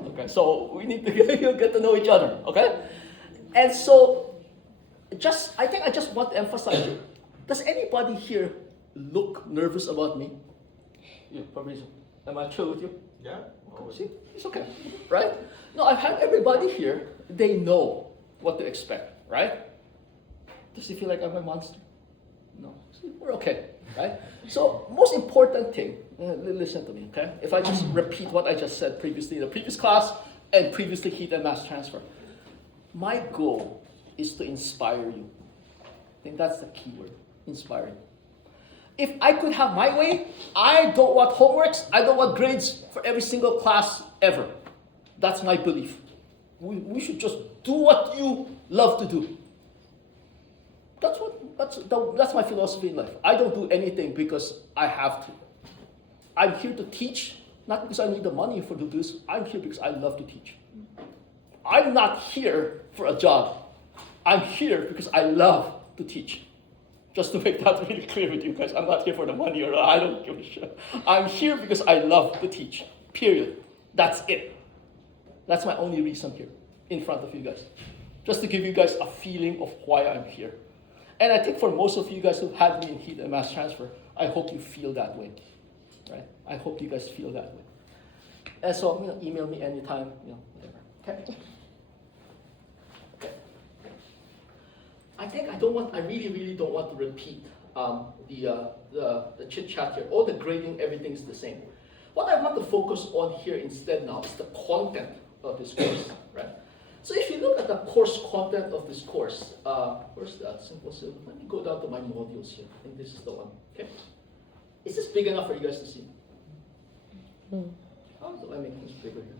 Okay, so we need to get to know each other, okay? And so, I think I just want to emphasize it. Does anybody here look nervous about me? Yeah, probably. Am I chill with you? Yeah. Okay. See, it's okay, right? No, I've had everybody here. They know what to expect, right? Does it feel like I'm a monster? No. See, we're okay, right? So, most important thing. Listen to me, okay? If I just repeat what I just said previously in the previous class and previously heat and mass transfer, my goal is to inspire you. I think that's the key word, inspiring. If I could have my way, I don't want homeworks, I don't want grades for every single class ever. That's my belief. We should just do what you love to do. That's my philosophy in life. I don't do anything because I have to. I'm here to teach, not because I need the money for to do this. I'm here because I love to teach. I'm not here for a job. I'm here because I love to teach. Just to make that really clear with you guys, I'm not here for the money or I don't give a shit. I'm here because I love to teach. Period. That's it. That's my only reason here in front of you guys. Just to give you guys a feeling of why I'm here. And I think for most of you guys who've had me in heat and mass transfer, I hope you feel that way. Right? I hope you guys feel that way. And so, email me anytime, whatever. Okay? I really, really don't want to repeat the chit chat here. All the grading, everything is the same. What I want to focus on here instead now is the content of this course, right? So if you look at the course content of this course, where's that simple syllabus? Let me go down to my modules here. I think this is the one. Okay. Is this big enough for you guys to see? So let me make this bigger here.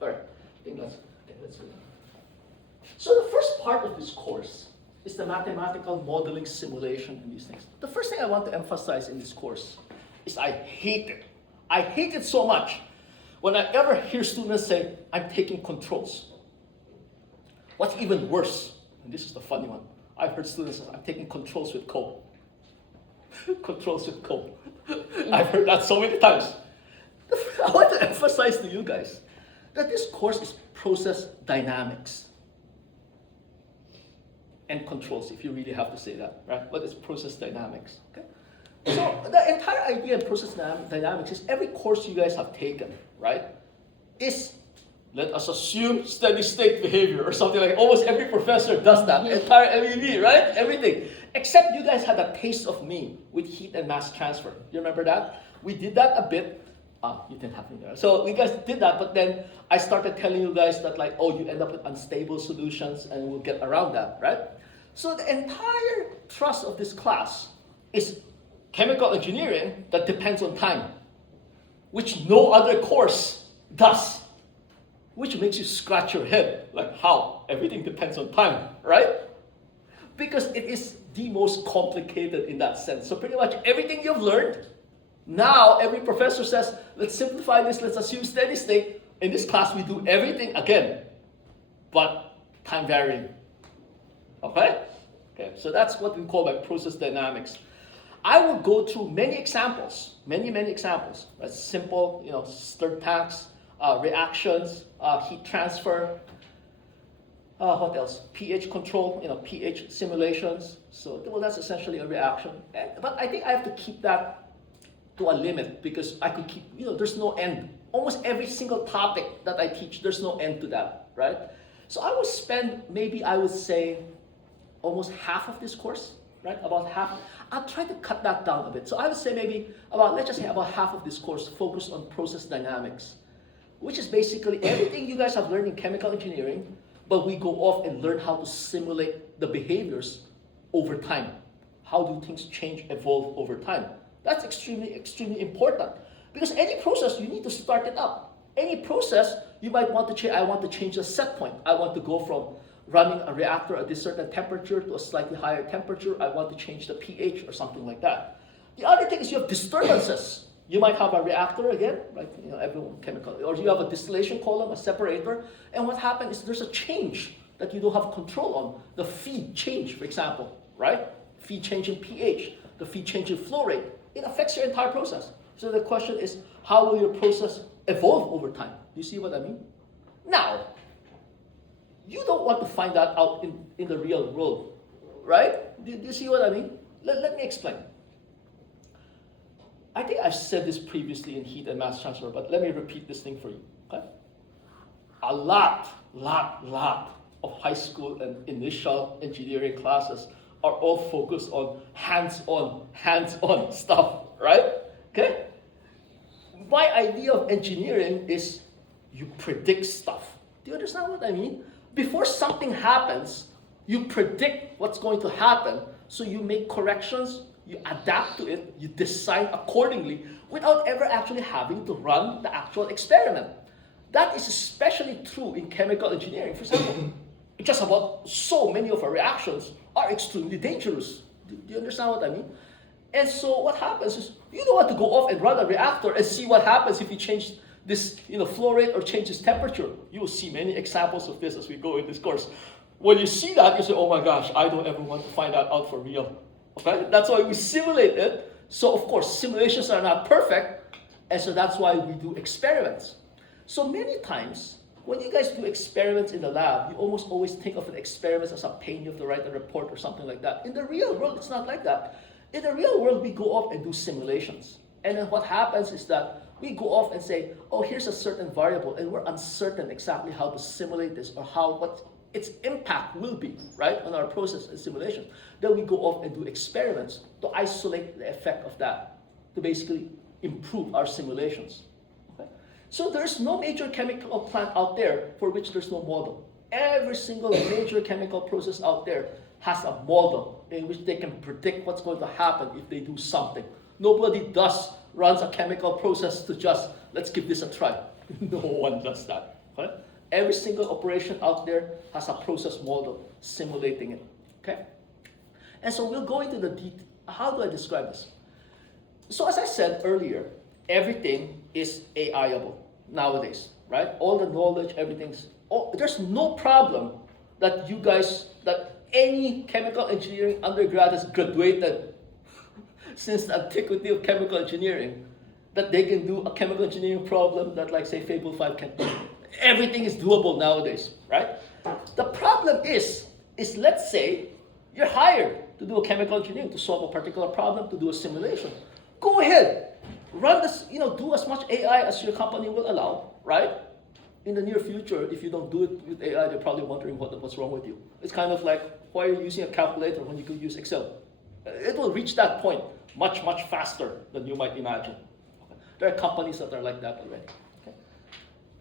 All right. I think that's okay. Let's do that. So the first part of this course is the mathematical modeling, simulation, and these things. The first thing I want to emphasize in this course is I hate it. I hate it so much when I ever hear students say, I'm taking controls. What's even worse, and this is the funny one, I've heard students say, I'm taking controls with code. Controls with code. I've heard that so many times. I want to emphasize to you guys that this course is process dynamics and controls, if you really have to say that, right? What is process dynamics? Okay. So the entire idea in process dynamics is every course you guys have taken, right, is, let us assume, steady state behavior or something like. Almost every professor does that. Entire MEV, right? Everything. Except you guys had a taste of me with heat and mass transfer. You remember that? We did that a bit. You didn't have me there. So you guys did that, but then I started telling you guys that like, oh, you end up with unstable solutions and we'll get around that, right? So the entire thrust of this class is chemical engineering that depends on time, which no other course does, which makes you scratch your head, like how? Everything depends on time, right? Because it is the most complicated in that sense. So pretty much everything you've learned, now every professor says, let's simplify this, let's assume steady state. In this class we do everything again, but time varying. Okay? Okay, so that's what we call like process dynamics. I will go through many examples, many examples. Right? Simple, stirred tanks, reactions, heat transfer. What else? pH control, pH simulations. So, well, that's essentially a reaction. But I think I have to keep that to a limit because I could keep, there's no end. Almost every single topic that I teach, there's no end to that, right? So I will spend, maybe I would say, almost half of this course, right? About half. I'll try to cut that down a bit. So I would say maybe let's just say about half of this course focused on process dynamics, which is basically everything you guys have learned in chemical engineering, but we go off and learn how to simulate the behaviors over time. How do things change, evolve over time? That's extremely important. Because any process, you need to start it up. Any process, you might want to change, I want to change the set point. I want to go from running a reactor at this certain temperature to a slightly higher temperature. I want to change the pH or something like that. The other thing is you have disturbances. You might have a reactor again, right? Everyone chemical, or you have a distillation column, a separator, and what happens is there's a change that you don't have control on. The feed change, for example, right? Feed change in pH, the feed change in flow rate. It affects your entire process. So the question is, how will your process evolve over time? Do you see what I mean? Now, you don't want to find that out in the real world, right? Do you see what I mean? Let me explain. I think I've said this previously in heat and mass transfer, but let me repeat this thing for you, okay? A lot of high school and initial engineering classes are all focused on hands-on stuff, right? Okay? My idea of engineering is you predict stuff. Do you understand what I mean? Before something happens, you predict what's going to happen, so you make corrections, you adapt to it, you design accordingly without ever actually having to run the actual experiment. That is especially true in chemical engineering. For example, just about so many of our reactions are extremely dangerous. Do you understand what I mean? And so what happens is you don't want to go off and run a reactor and see what happens if you change this flow rate or change this temperature. You will see many examples of this as we go in this course. When you see that, you say, oh my gosh, I don't ever want to find that out for real. Okay? That's why we simulate it. So of course, simulations are not perfect, and so that's why we do experiments. So many times, when you guys do experiments in the lab, you almost always think of an experiment as a pain, you have to write a report or something like that. In the real world, it's not like that. In the real world, we go off and do simulations. And then what happens is that we go off and say, oh, here's a certain variable, and we're uncertain exactly how to simulate this or what its impact will be, right, on our process and simulation. Then we go off and do experiments to isolate the effect of that, to basically improve our simulations. Okay? So there's no major chemical plant out there for which there's no model. Every single major chemical process out there has a model in which they can predict what's going to happen if they do something. Nobody runs a chemical process to just, let's give this a try. No one does that. Okay? Every single operation out there has a process model simulating it. Okay? And so we'll go into the detail. How do I describe this? So as I said earlier, everything is AIable nowadays, right? All the knowledge, there's no problem that any chemical engineering undergrad has graduated since the antiquity of chemical engineering that they can do a chemical engineering problem that, like, say, Fable 5 can do. Everything is doable nowadays, right? The problem is let's say you're hired to do a chemical engineering, to solve a particular problem, to do a simulation. Go ahead, run this, do as much AI as your company will allow, right? In the near future, if you don't do it with AI, they're probably wondering what's wrong with you. It's kind of like, why are you using a calculator when you could use Excel? It will reach that point much, much faster than you might imagine. Okay. There are companies that are like that already. Okay.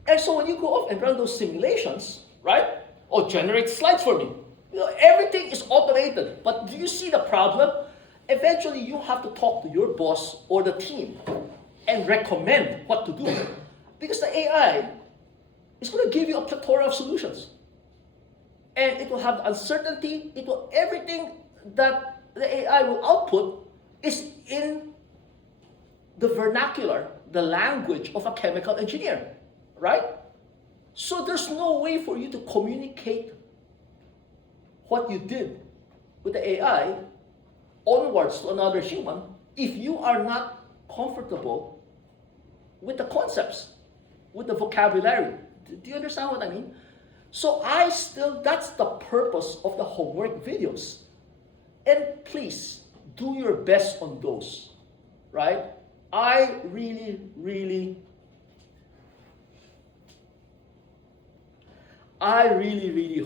And so when you go off and run those simulations, right? Oh, generate slides for me. Everything is automated. But do you see the problem? Eventually, you have to talk to your boss or the team and recommend what to do. Because the AI is going to give you a plethora of solutions. And it will have uncertainty. Everything that the AI will output is in the vernacular, the language of a chemical engineer, right? So there's no way for you to communicate what you did with the AI onwards to another human if you are not comfortable with the concepts, with the vocabulary. Do you understand what I mean? So that's the purpose of the homework videos. And please, do your best on those, right? I really, really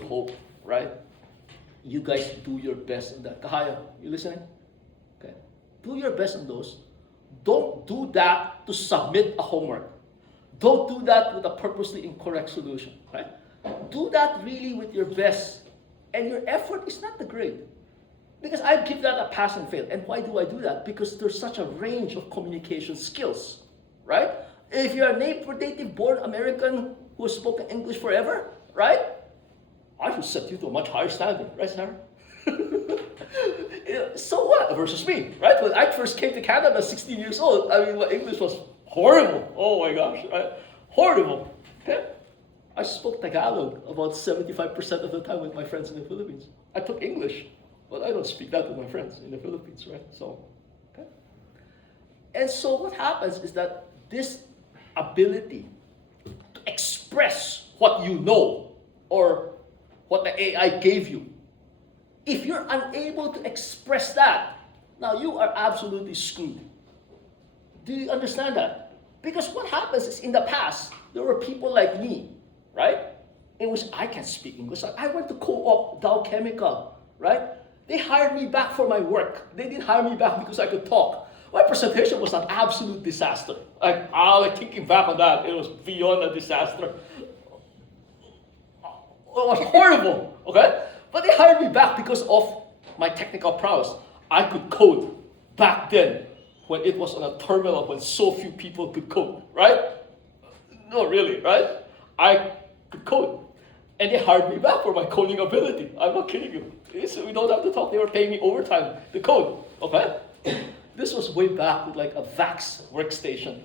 hope, right, you guys do your best in that. Kahaya, you listening? Okay. Do your best on those. Don't do that to submit a homework. Don't do that with a purposely incorrect solution, right? Do that really with your best. And your effort is not the grade. Because I give that a pass and fail. And why do I do that? Because there's such a range of communication skills, right? If you're a native born American who has spoken English forever, right? I should set you to a much higher standard, right, Sarah? So what? Versus me, right? When I first came to Canada at 16 years old, I mean, my English was horrible. Oh my gosh, right? Horrible. Okay? I spoke Tagalog about 75% of the time with my friends in the Philippines. I took English, but I don't speak that with my friends in the Philippines, right? So, okay? And so what happens is that this ability to express what you know or what the AI gave you, if you're unable to express that, now you are absolutely screwed. Do you understand that? Because what happens is in the past, there were people like me, right? In which I can speak English. I went to co-op Dow Chemical, right? They hired me back for my work. They didn't hire me back because I could talk. My presentation was an absolute disaster. Like thinking back on that, it was beyond a disaster. It was horrible, okay? But they hired me back because of my technical prowess. I could code back then when it was on a terminal when so few people could code, right? No, really, right? I could code. And they hired me back for my coding ability. I'm not kidding you. We don't have to talk. They were paying me overtime to code, okay? This was way back with like a VAX workstation,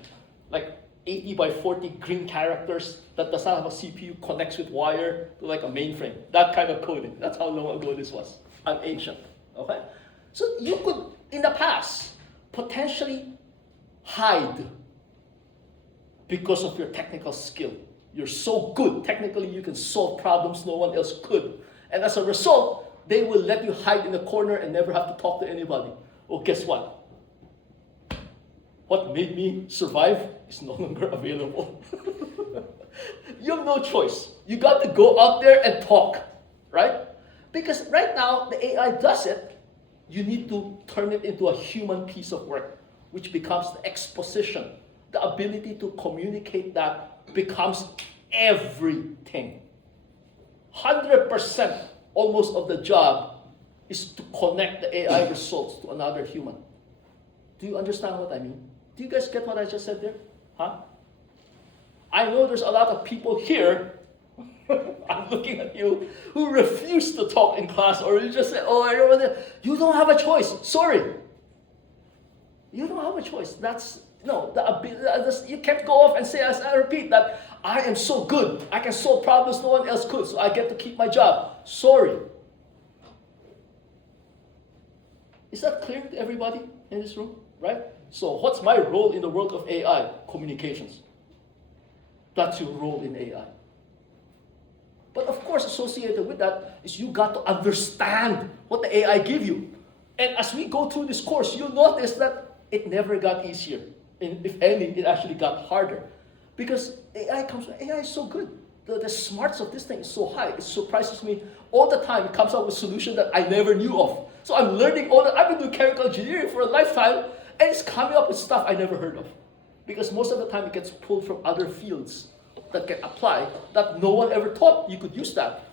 like 80 by 40 green characters that does not have a CPU, connects with wire to like a mainframe. That kind of coding. That's how long ago this was. I'm ancient, okay? So you could, in the past, potentially hide because of your technical skill. You're so good. Technically, you can solve problems no one else could. And as a result, they will let you hide in the corner and never have to talk to anybody. Well, guess what? What made me survive is no longer available. You have no choice. You got to go out there and talk, right? Because right now, the AI does it. You need to turn it into a human piece of work, which becomes the exposition. The ability to communicate that becomes everything. 100% almost of the job is to connect the AI results to another human. Do you understand what I mean? Do you guys get what I just said there? Huh? I know there's a lot of people here, I'm looking at you, who refuse to talk in class, or you just say, oh, I don't want to. You don't have a choice. Sorry. You don't have a choice. You can't go off and say, as I repeat, that I am so good. I can solve problems no one else could, so I get to keep my job. Sorry. Is that clear to everybody in this room? Right? So what's my role in the world of AI? Communications. That's your role in AI. But of course, associated with that is you got to understand what the AI give you. And as we go through this course, you'll notice that it never got easier. And if any, it actually got harder. Because AI is so good. The smarts of this thing is so high. It surprises me all the time. It comes up with solutions that I never knew of. So I'm learning I've been doing chemical engineering for a lifetime, and it's coming up with stuff I never heard of. Because most of the time it gets pulled from other fields that can apply that no one ever thought you could use that.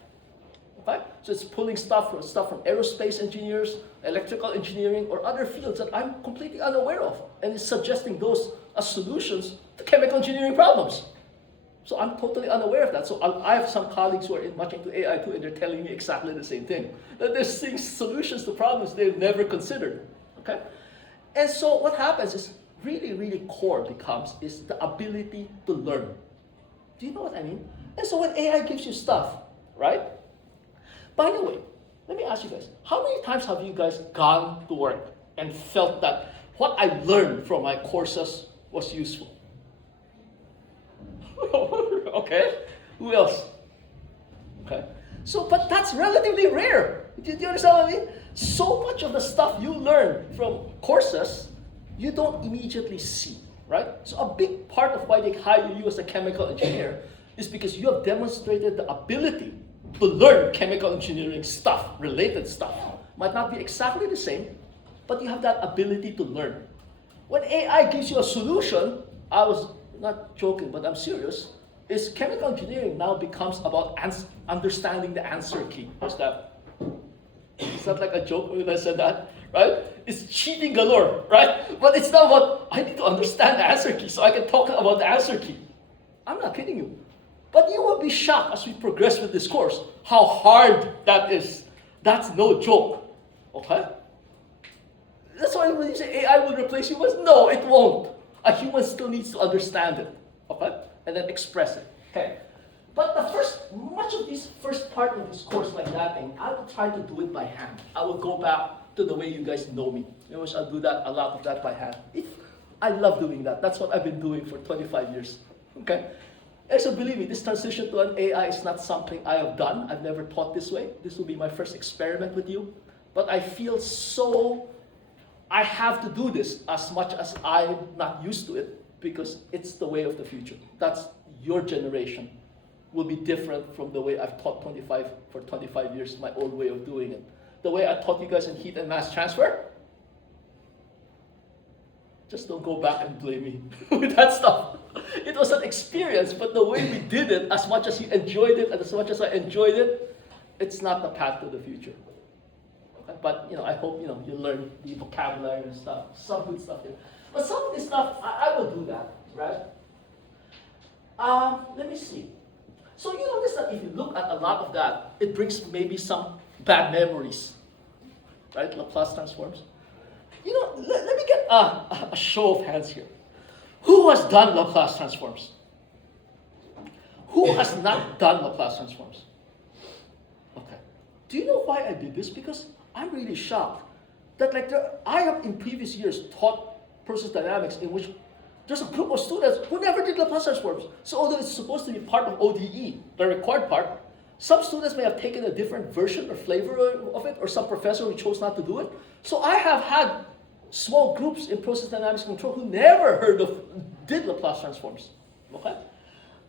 Okay? So it's pulling stuff from aerospace engineers, electrical engineering, or other fields that I'm completely unaware of. And it's suggesting those as solutions to chemical engineering problems. So I'm totally unaware of that. So I have some colleagues who are much into AI too, and they're telling me exactly the same thing. That they're seeing solutions to problems they've never considered. Okay? And so what happens is really, really core is the ability to learn. Do you know what I mean? And so when AI gives you stuff, right? By the way, let me ask you guys, how many times have you guys gone to work and felt that what I learned from my courses was useful? Okay, who else? Okay, so, but that's relatively rare. Do you understand what I mean? So much of the stuff you learn from courses, you don't immediately see. Right? So a big part of why they hire you as a chemical engineer is because you have demonstrated the ability to learn chemical engineering stuff, related stuff. Might not be exactly the same, but you have that ability to learn. When AI gives you a solution, I was not joking, but I'm serious, is chemical engineering now becomes about understanding the answer key. Is that like a joke when I said that? Right? It's cheating galore, right? But it's not about, I need to understand the answer key so I can talk about the answer key. I'm not kidding you. But you will be shocked as we progress with this course, how hard that is. That's no joke, okay? That's why when you say AI will replace humans, no, it won't. A human still needs to understand it, okay? And then express it, okay? But much of this first part of this course, like that thing, I will try to do it by hand. I will go back to the way you guys know me. I'll do that, a lot of that by hand. I love doing that. That's what I've been doing for 25 years. Okay? And so believe me, this transition to an AI is not something I have done. I've never taught this way. This will be my first experiment with you. But I feel I have to do this as much as I'm not used to it because it's the way of the future. That's your generation will be different from the way I've taught for 25 years, my old way of doing it. The way I taught you guys in heat and mass transfer, just don't go back and blame me with that stuff. It was an experience, but the way we did it, as much as you enjoyed it and as much as I enjoyed it, it's not the path to the future. Okay? But I hope you learn the vocabulary and stuff, some good stuff here. But some of this stuff, I will do that, right? Let me see. So you notice that if you look at a lot of that, it brings maybe some bad memories, right? Laplace transforms. Let me get a show of hands here. Who has done Laplace transforms? Who has not done Laplace transforms? Okay. Do you know why I did this? Because I'm really shocked that I have in previous years taught process dynamics in which there's a group of students who never did Laplace transforms. So although it's supposed to be part of ODE, the required part, some students may have taken a different version or flavor of it, or some professor who chose not to do it. So I have had small groups in process dynamics control who never did Laplace transforms. Okay?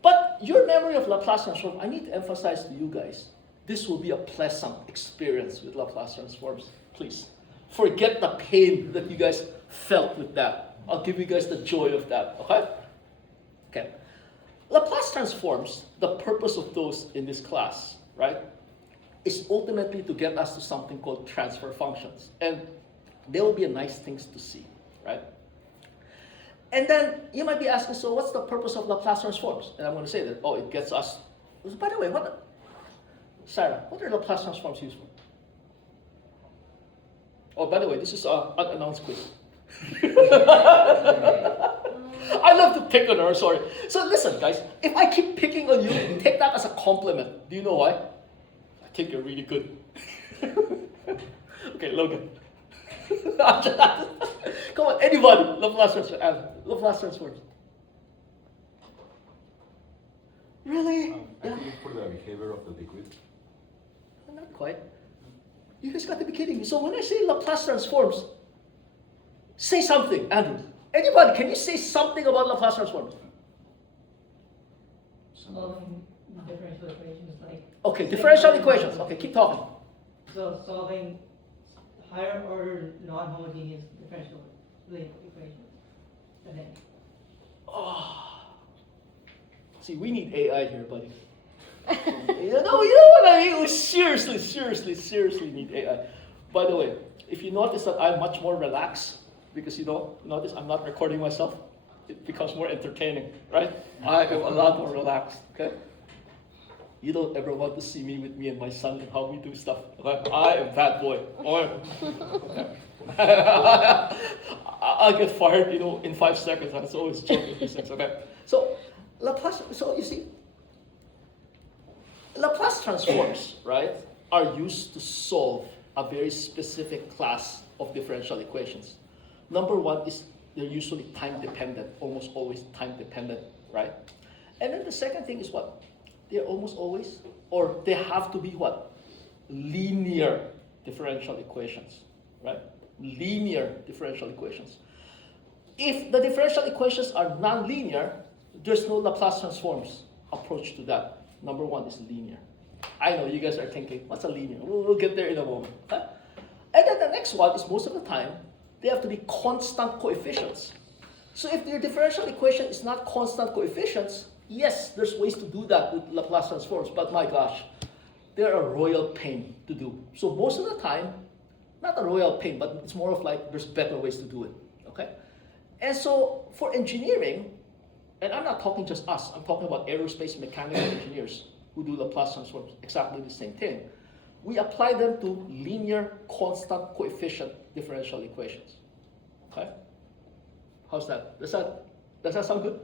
But your memory of Laplace transform, I need to emphasize to you guys, this will be a pleasant experience with Laplace transforms. Please. Forget the pain that you guys felt with that. I'll give you guys the joy of that, okay? Okay. Laplace transforms, the purpose of those in this class, right, is ultimately to get us to something called transfer functions. And they will be nice things to see, right? And then you might be asking, so what's the purpose of Laplace transforms? And I'm going to say that, it gets us. By the way, Sarah, what are Laplace transforms used for? Oh, by the way, this is an unannounced quiz. I love to pick on her, sorry. So listen, guys, if I keep picking on you, take that as a compliment. Do you know why? I think you're really good. Okay, Logan. Come on, anybody. Laplace transforms. Laplace transforms. Really? I think for the behavior of the liquid. Not quite. You guys got to be kidding me. So when I say Laplace transforms, say something, Andrew. Anybody, can you say something about Laplace transforms? Solving differential equations like... Okay, differential equations. Okay, keep talking. So solving higher order non-homogeneous differential equations. I think. Oh. See, we need AI here, buddy. you know what I mean? We seriously need AI. By the way, if you notice that I'm much more relaxed, because notice I'm not recording myself, it becomes more entertaining, right? I am a lot more relaxed, okay? You don't ever want to see me with me and my son and how we do stuff. Okay? I am that boy. Okay. I'll get fired, in 5 seconds. I was always joking these things, okay? So you see, Laplace transforms, right, are used to solve a very specific class of differential equations. Number one is they're usually time dependent, almost always time dependent, right? And then the second thing is what? They're almost always, or they have to be what? Linear differential equations, right? Linear differential equations. If the differential equations are nonlinear, there's no Laplace transforms approach to that. Number one is linear. I know you guys are thinking, what's a linear? We'll get there in a moment. Okay? And then the next one is most of the time, they have to be constant coefficients. So if your differential equation is not constant coefficients, yes, there's ways to do that with Laplace transforms, but my gosh, they're a royal pain to do. So most of the time, not a royal pain, but it's more of like there's better ways to do it, okay? And so for engineering, and I'm not talking just us, I'm talking about aerospace mechanical engineers who do Laplace transforms, exactly the same thing. We apply them to linear constant coefficient differential equations, okay? How's that? Does that sound good?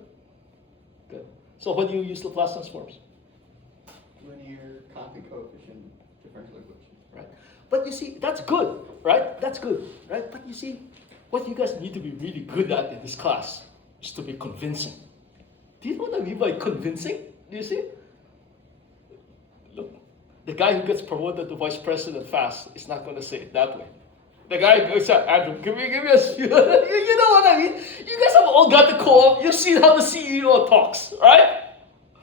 Good. So when do you use Laplace transforms? Linear constant coefficient differential equation. Right. But you see, that's good, right? That's good, right? But you see, what you guys need to be really good at in this class is to be convincing. Do you know what I mean by convincing? Do you see? Look, the guy who gets promoted to vice president fast is not going to say it that way. The guy goes, Andrew, give me a you know what I mean? You guys have all got the co-op. You've seen how the CEO talks, right?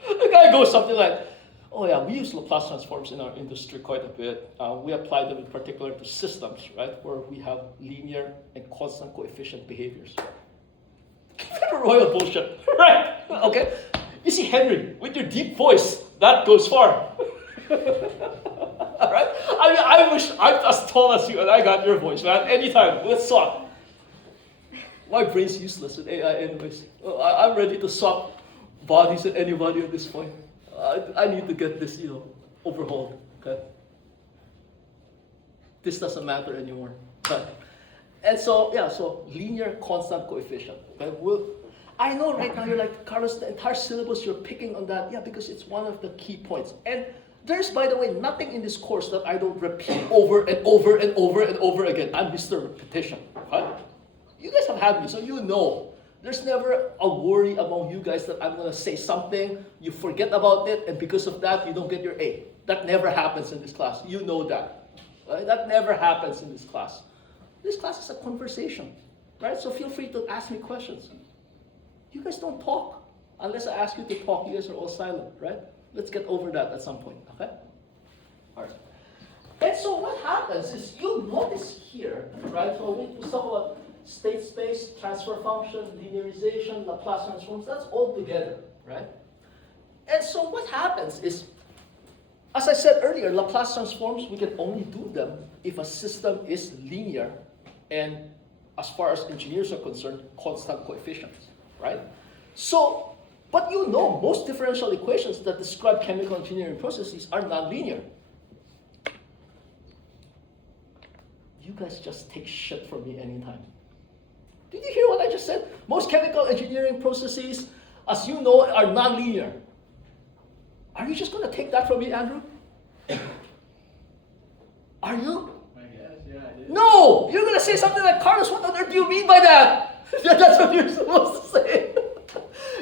The guy goes something like, oh yeah, we use Laplace transforms in our industry quite a bit. We apply them in particular to systems, right, where we have linear and constant coefficient behaviors. Royal bullshit, right? Okay. You see, Henry, with your deep voice, that goes far. All right? I mean, I wish I'm as tall as you and I got your voice, man. Anytime, let's swap. My brain's useless with AI anyways. I'm ready to swap bodies with anybody at this point. I need to get this, overhauled, okay? This doesn't matter anymore. Okay? And so, so linear constant coefficient. Okay? I know right now you're like, Carlos, the entire syllabus you're picking on that. Yeah, because it's one of the key points. And there's, by the way, nothing in this course that I don't repeat over and over and over and over again. I'm Mr. Repetition. Okay? You guys have had me, so you know. There's never a worry among you guys that I'm going to say something, you forget about it, and because of that, you don't get your A. That never happens in this class. You know that. Right? That never happens in this class. This class is a conversation, right? So feel free to ask me questions. You guys don't talk. Unless I ask you to talk, you guys are all silent, right? Let's get over that at some point, okay? All right. And so what happens is you'll notice here, right? So we talk about state space, transfer function, linearization, Laplace transforms, that's all together, right? And so what happens is, as I said earlier, Laplace transforms, we can only do them if a system is linear and, as far as engineers are concerned, constant coefficients, right? So, but most differential equations that describe chemical engineering processes are nonlinear. You guys just take shit from me anytime. Did you hear what I just said? Most chemical engineering processes, as you know, are nonlinear. Are you just going to take that from me, Andrew? Are you? I guess, yeah, I did. No! You're gonna say something like, Carlos, what on earth do you mean by that? That's what you're supposed to say.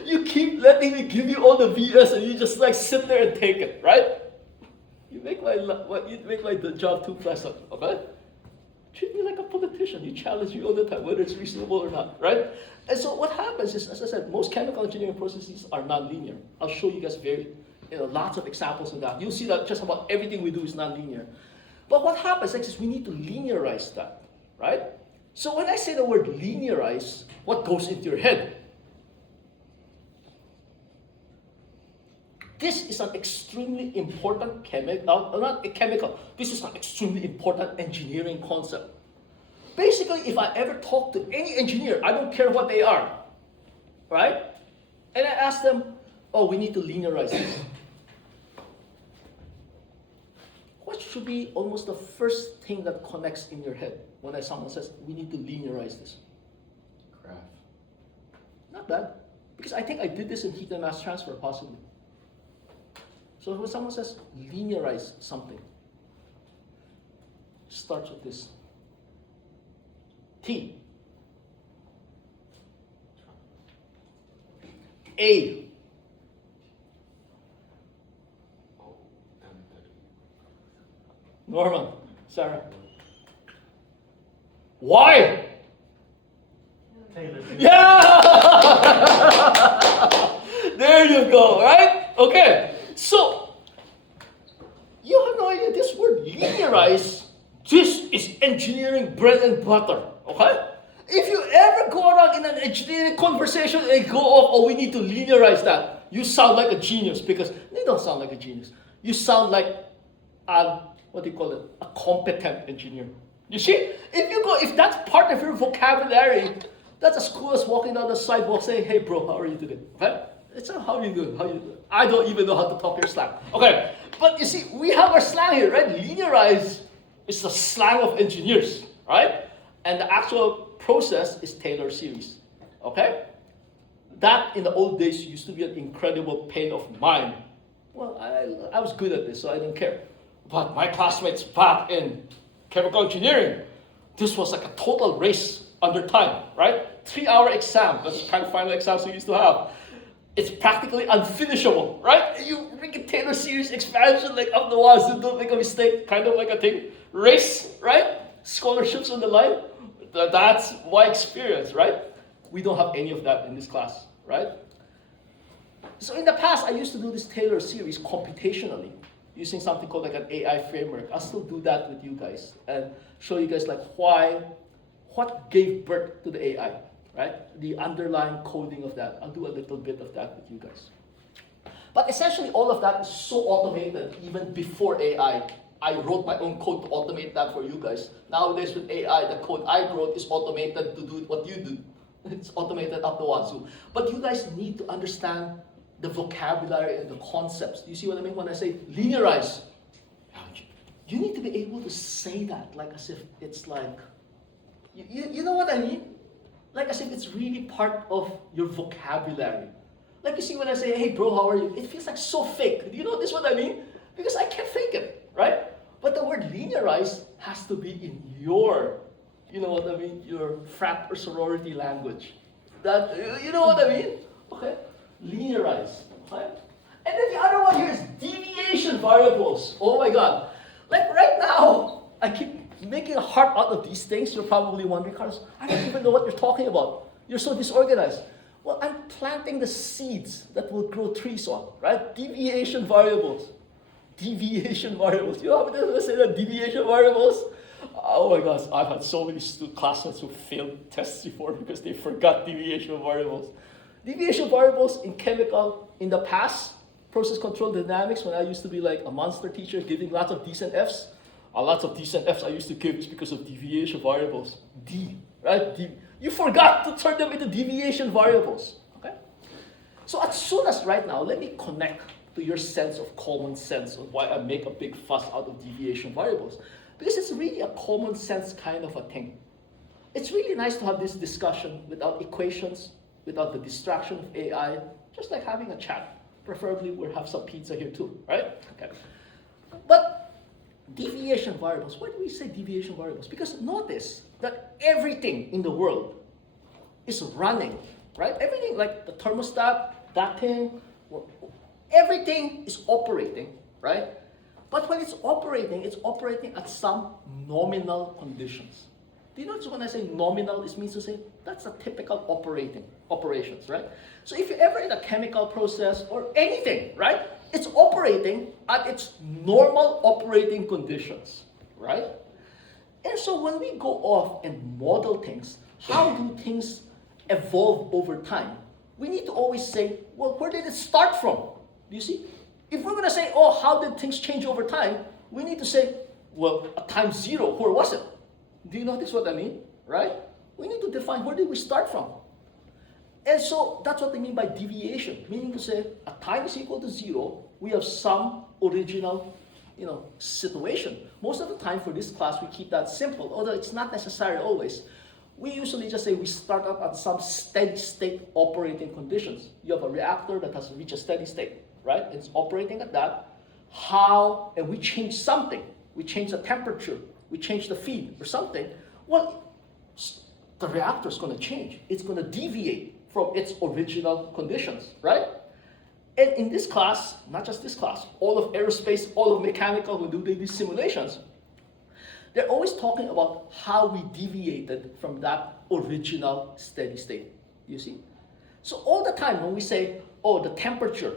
You keep letting me give you all the BS and you just like sit there and take it, right? You make my job too pleasant, okay? Treat me like a politician. You challenge me all the time, whether it's reasonable or not, right? And so what happens is, as I said, most chemical engineering processes are non-linear. I'll show you guys lots of examples of that. You'll see that just about everything we do is non-linear. But what happens next is we need to linearize that, right? So when I say the word linearize, what goes into your head? This is an extremely important this is an extremely important engineering concept. Basically, if I ever talk to any engineer, I don't care what they are, right? And I ask them, oh, we need to linearize this. What should be almost the first thing that connects in your head when someone says, we need to linearize this? Graph. Not bad, because I think I did this in heat and mass transfer, possibly. So when someone says, linearize something, starts with this. T. A. Norman, Sarah. Y. Taylor. Yeah! There you go, right? Okay. So, you have no idea, this word linearize, this is engineering bread and butter, okay? If you ever go around in an engineering conversation and go off, oh, we need to linearize that, you sound like a genius, because you don't sound like a genius. You sound like a competent engineer. You see, if that's part of your vocabulary, that's as cool as walking down the sidewalk saying, hey bro, how are you today, okay? It's not how you doing. I don't even know how to talk your slang. Okay, but you see, we have our slang here, right? Linearize is the slang of engineers, right? And the actual process is Taylor series, okay? That in the old days used to be an incredible pain of mine. Well, I was good at this, so I didn't care. But my classmates back in chemical engineering, this was like a total race under time, right? 3-hour exam, that's the kind of final exams we used to have. It's practically unfinishable, right? You make a Taylor series expansion like up the wazoo, don't make a mistake, kind of like a thing. Race, right? Scholarships on the line. That's my experience, right? We don't have any of that in this class, right? So in the past, I used to do this Taylor series computationally, using something called like an AI framework. I'll still do that with you guys and show you guys like what gave birth to the AI. Right? The underlying coding of that. I'll do a little bit of that with you guys. But essentially all of that is so automated even before AI. I wrote my own code to automate that for you guys. Nowadays with AI, the code I wrote is automated to do what you do. It's automated up the wazoo. But you guys need to understand the vocabulary and the concepts. Do you see what I mean when I say linearize? You need to be able to say that like as if it's like, you know what I mean? Like as if it's really part of your vocabulary. Like you see when I say, hey bro, how are you? It feels like so fake. Do you notice what I mean? Because I can't fake it, right? But the word linearize has to be in your, you know what I mean, your frat or sorority language. That, you know what I mean? Okay, linearize, right? And then the other one here is deviation variables. Oh my God. Like right now, I keep making a heart out of these things. You're probably wondering, Carlos, I don't even know what you're talking about. You're so disorganized. Well, I'm planting the seeds that will grow trees on, right? Deviation variables. Deviation variables. You know how many times I say that? Deviation variables? Oh my gosh, I've had so many classmates who failed tests before because they forgot deviation variables. Deviation variables in chemical, in the past, process control dynamics, when I used to be like a monster teacher giving lots of D's and F's, lots of D's and F's I used to give is because of deviation variables. D, right? D. You forgot to turn them into deviation variables, okay? So as soon as right now, let me connect to your sense of common sense of why I make a big fuss out of deviation variables. Because it's really a common sense kind of a thing. It's really nice to have this discussion without equations, without the distraction of AI, just like having a chat. Preferably we'll have some pizza here too, right? Okay. But deviation variables. Why do we say deviation variables? Because notice that everything in the world is running, right? Everything like the thermostat, that thing, everything is operating, right? But when it's operating at some nominal conditions. Do you notice when I say nominal, it means to say that's a typical operations, right? So if you're ever in a chemical process or anything, right? It's operating at its normal operating conditions, right? And so when we go off and model things, how do things evolve over time? We need to always say, well, where did it start from? Do you see? If we're going to say, oh, how did things change over time? We need to say, well, at time zero, where was it? Do you notice what I mean? Right? We need to define where did we start from. And so that's what I mean by deviation, meaning to say at time is equal to zero, we have some original situation. Most of the time for this class, we keep that simple, although it's not necessary always. We usually just say we start up at some steady state operating conditions. You have a reactor that has reached a steady state, right? It's operating at that. How, and we change something. We change the temperature, we change the feed or something. Well, the reactor is going to change. It's going to deviate from its original conditions, right? And in this class, not just this class, all of aerospace, all of mechanical, who do these simulations, they're always talking about how we deviated from that original steady state, you see? So all the time when we say, oh, the temperature,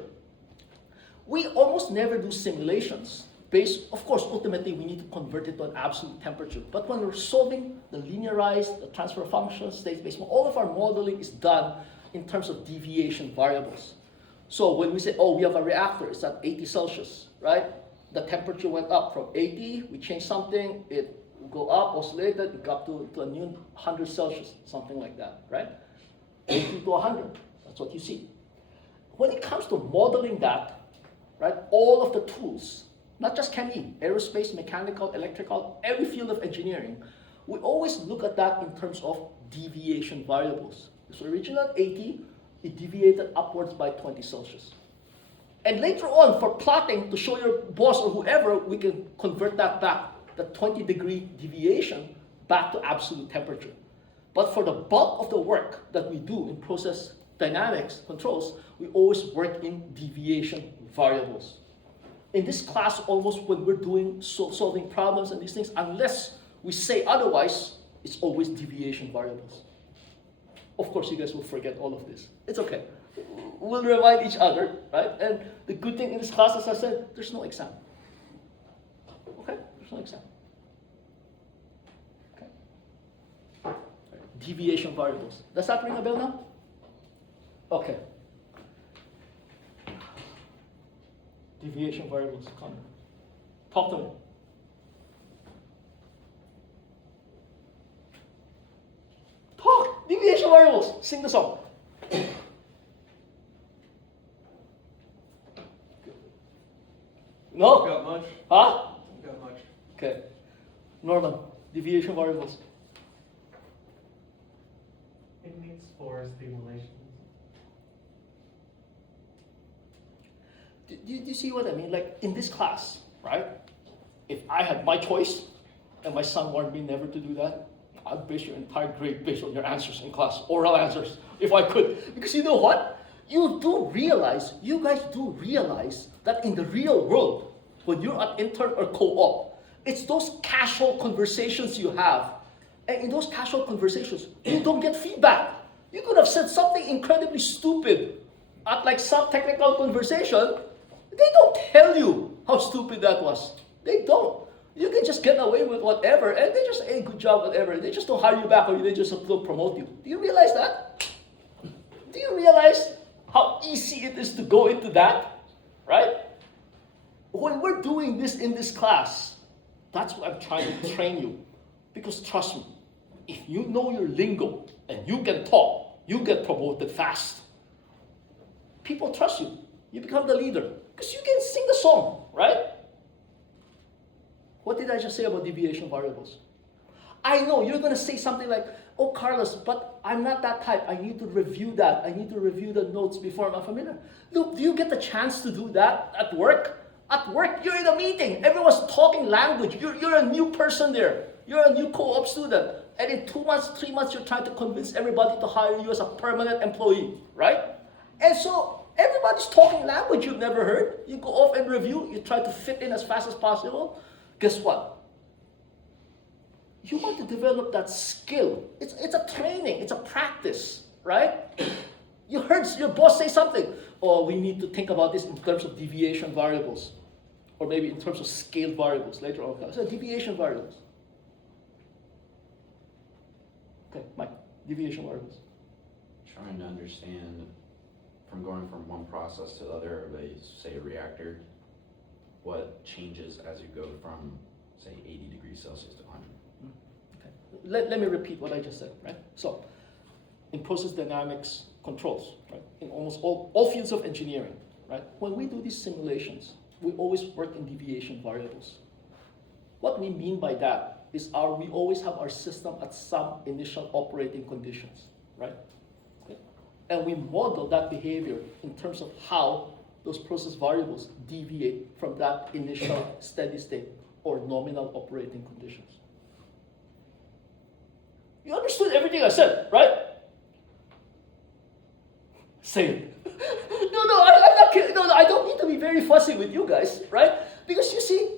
we almost never do simulations based, of course, ultimately we need to convert it to an absolute temperature. But when we're solving the linearized, the transfer function, state-based, all of our modeling is done in terms of deviation variables. So when we say, oh, we have a reactor, it's at 80 Celsius, right? The temperature went up from 80, we changed something, it will go up, oscillated, it got to a new 100 Celsius, something like that, right? 80 to 100, that's what you see. When it comes to modeling that, right, all of the tools, not just chemistry, aerospace, mechanical, electrical, every field of engineering, we always look at that in terms of deviation variables. So originally at 80, it deviated upwards by 20 Celsius. And later on, for plotting, to show your boss or whoever, we can convert that back, the 20-degree deviation, back to absolute temperature. But for the bulk of the work that we do in process dynamics controls, we always work in deviation variables. In this class, almost when we're doing solving problems and these things, unless we say otherwise, it's always deviation variables. Of course, you guys will forget all of this. It's okay. We'll remind each other, right? And the good thing in this class, as I said, there's no exam. Okay? There's no exam. Okay. Deviation variables. Does that ring a bell now? Okay. Deviation variables. Come. Talk to me. Talk! Deviation variables. Sing the song. No? Got much? Huh? Got much. Okay. Norman, deviation variables. It needs for stimulations. Do you see what I mean? Like in this class, right? If I had my choice and my son warned me never to do that, I'd base your entire grade based on your answers in class, oral answers, if I could. Because you know what? You guys do realize that in the real world, when you're at intern or co-op, it's those casual conversations you have. And in those casual conversations, you don't get feedback. You could have said something incredibly stupid at like some technical conversation. They don't tell you how stupid that was. They don't. You can just get away with whatever, and they just say, hey, good job, whatever. They just don't hire you back, or they just don't promote you. Do you realize that? Do you realize how easy it is to go into that? Right? When we're doing this in this class, that's what I'm trying to train you. Because trust me, if you know your lingo and you can talk, you get promoted fast. People trust you. You become the leader. Because you can sing the song, right? What did I just say about deviation variables? I know you're going to say something like, oh, Carlos, but I'm not that type. I need to review that. I need to review the notes before I'm familiar. Look, do you get the chance to do that at work? At work, you're in a meeting. Everyone's talking language. You're a new person there. You're a new co-op student. And in 2 months, 3 months, you're trying to convince everybody to hire you as a permanent employee, right? And so everybody's talking language you've never heard. You go off and review. You try to fit in as fast as possible. Guess what? You want to develop that skill. It's a training. It's a practice, right? You heard your boss say something. Oh, we need to think about this in terms of deviation variables. Or maybe in terms of scale variables later on. So deviation variables. Okay, Mike, deviation variables. Trying to understand from going from one process to the other, say a reactor, what changes as you go from, say, 80 degrees Celsius to 100? Okay. Let me repeat what I just said, right? So, in process dynamics controls, right? In almost all fields of engineering, right? When we do these simulations, we always work in deviation variables. What we mean by that is we always have our system at some initial operating conditions, right? Okay. And we model that behavior in terms of how those process variables deviate from that initial steady state or nominal operating conditions. You understood everything I said, right? Say it. I'm not kidding. No, I don't need to be very fussy with you guys, right? Because you see,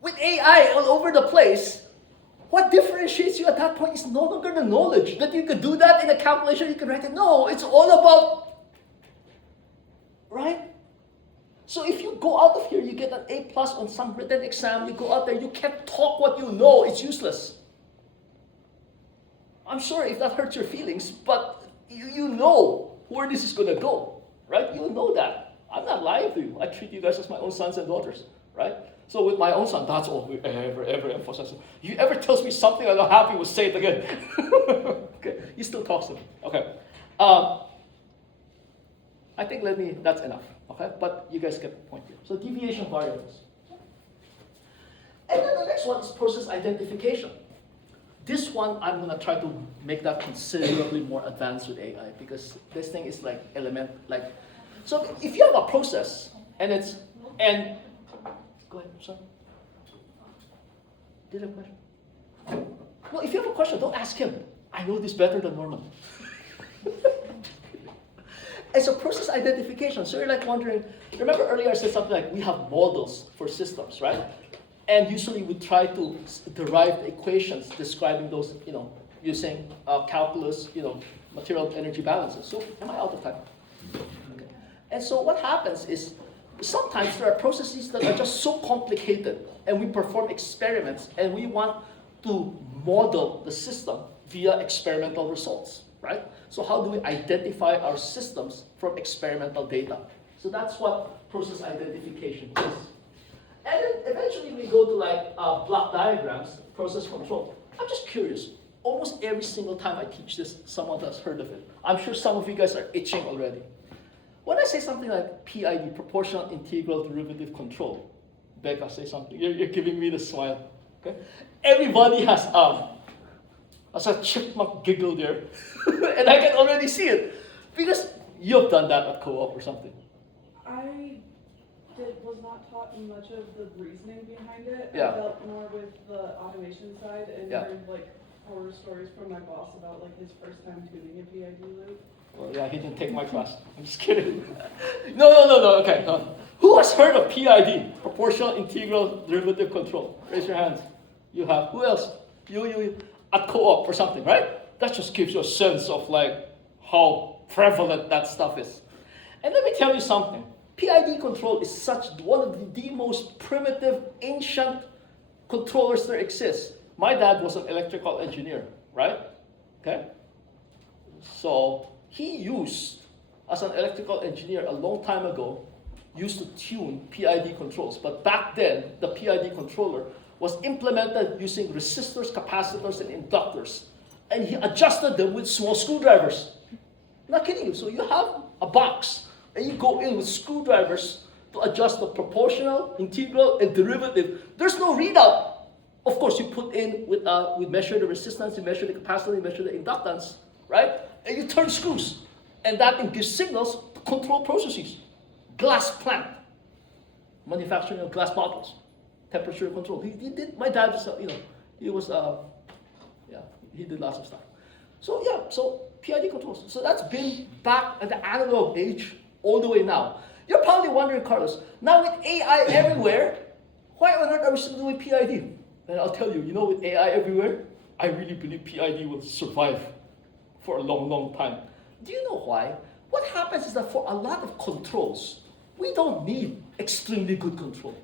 with AI all over the place, what differentiates you at that point is no longer the knowledge that you could do that in a calculation, you can write it. No, it's all about, right? So if you go out of here, you get an A+ on some written exam, you go out there, you can't talk what you know, it's useless. I'm sorry if that hurts your feelings, but you know where this is going to go, right? You know that. I'm not lying to you. I treat you guys as my own sons and daughters, right? So with my own son, that's all we ever emphasize. If you ever tells me something I'm not happy with, say it again. Okay, he still talks to me. Okay. I think that's enough, okay? But you guys get the point here. So deviation variables. And then the next one is process identification. This one, I'm gonna try to make that considerably more advanced with AI because this thing is like so if you have a process and go ahead, sorry. Did you have a question? No, if you have a question, don't ask him. I know this better than Norman. And so process identification, so you're like wondering, remember earlier I said something like we have models for systems, right? And usually we try to derive the equations describing those, using calculus, material energy balances. So am I out of time? Okay. And so what happens is sometimes there are processes that are just so complicated and we perform experiments and we want to model the system via experimental results, right? So how do we identify our systems from experimental data? So that's what process identification is. And then eventually we go to block diagrams, process control. I'm just curious. Almost every single time I teach this, someone has heard of it. I'm sure some of you guys are itching already. When I say something like PID, proportional integral derivative control, Becca, say something. You're giving me the smile. Okay? Everybody has a chipmunk giggle there. And I can already see it. Because you've done that at co-op or something. Was not taught much of the reasoning behind it. Yeah. I dealt more with the automation side and heard horror stories from my boss about his first time tuning a PID loop. Well, yeah, he didn't take my class. I'm just kidding. No. Okay. No. Who has heard of PID? Proportional integral derivative control. Raise your hands. You have. Who else? You at co-op or something, right? That just gives you a sense of how prevalent that stuff is. And let me tell you something. PID control is one of the most primitive, ancient controllers there exists. My dad was an electrical engineer, right? Okay? So he used, as an electrical engineer a long time ago, used to tune PID controls. But back then, the PID controller was implemented using resistors, capacitors, and inductors. And he adjusted them with small screwdrivers. I'm not kidding you. So you have a box. And you go in with screwdrivers to adjust the proportional, integral, and derivative. There's no readout. Of course, you put in we measure the resistance, you measure the capacity, you measure the inductance, right? And you turn screws. And that gives signals to control processes. Glass plant. manufacturing of glass bottles, temperature control. He did. My dad was, he was, he did lots of stuff. So yeah, so PID controls. So that's been back at the analog age all the way now. You're probably wondering, Carlos, now with AI everywhere, why on earth are we still doing PID? And I'll tell you, with AI everywhere, I really believe PID will survive for a long, long time. Do you know why? What happens is that for a lot of controls, we don't need extremely good control.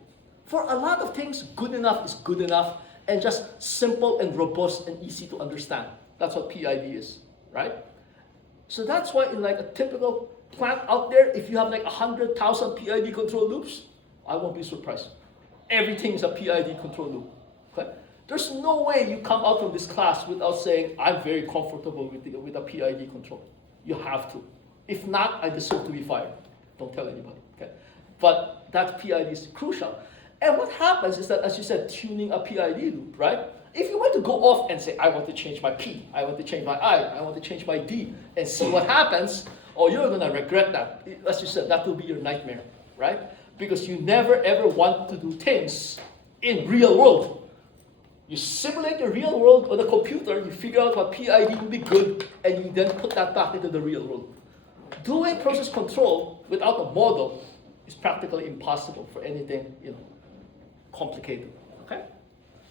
For a lot of things, good enough is good enough and just simple and robust and easy to understand. That's what PID is, right? So that's why in like a typical plant out there, if you have like 100,000 PID control loops, I won't be surprised. Everything is a PID control loop. Okay? There's no way you come out from this class without saying, I'm very comfortable with a PID control. You have to. If not, I deserve to be fired. Don't tell anybody. Okay? But that PID is crucial. And what happens is that, as you said, tuning a PID loop, right? If you were to go off and say, I want to change my P, I want to change my I want to change my D, and see what happens, you're going to regret that. As you said, that will be your nightmare, right? Because you never ever want to do things in real world. You simulate the real world on the computer, you figure out what PID would be good, and you then put that back into the real world. Doing process control without a model is practically impossible for anything, complicated. Okay?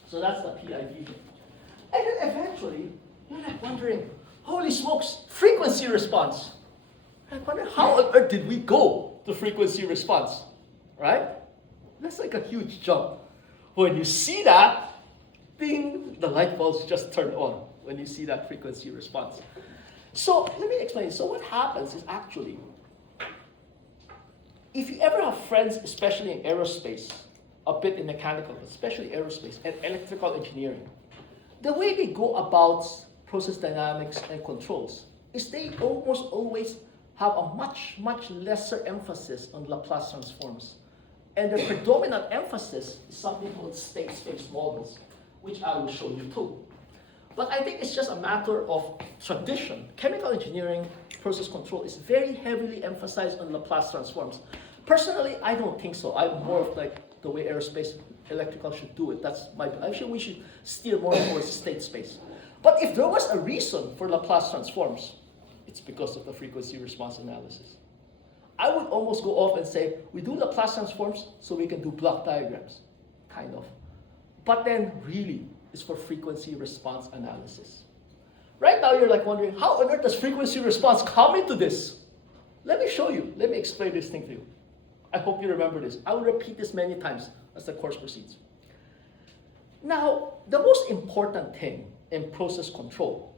So that's the PID. And then eventually, you're like wondering, holy smokes, frequency response. I wonder how on earth did we go to frequency response, right? That's like a huge jump. When you see that, ding, the light bulbs just turn on when you see that frequency response. So let me explain. So what happens is actually, if you ever have friends, especially in aerospace, a bit in mechanical, but especially aerospace and electrical engineering, the way they go about process dynamics and controls is they almost always have a much, much lesser emphasis on Laplace transforms. And the predominant emphasis is something called state space models, which I will show you too. But I think it's just a matter of tradition. Chemical engineering process control is very heavily emphasized on Laplace transforms. Personally, I don't think so. I'm more of like the way aerospace electrical should do it. Actually, we should steer more towards state space. But if there was a reason for Laplace transforms, it's because of the frequency response analysis. I would almost go off and say, we do Laplace transforms so we can do block diagrams, kind of. But then really, it's for frequency response analysis. Right now, you're like wondering, how on earth does frequency response come into this? Let me show you. Let me explain this thing to you. I hope you remember this. I will repeat this many times as the course proceeds. Now, the most important thing in process control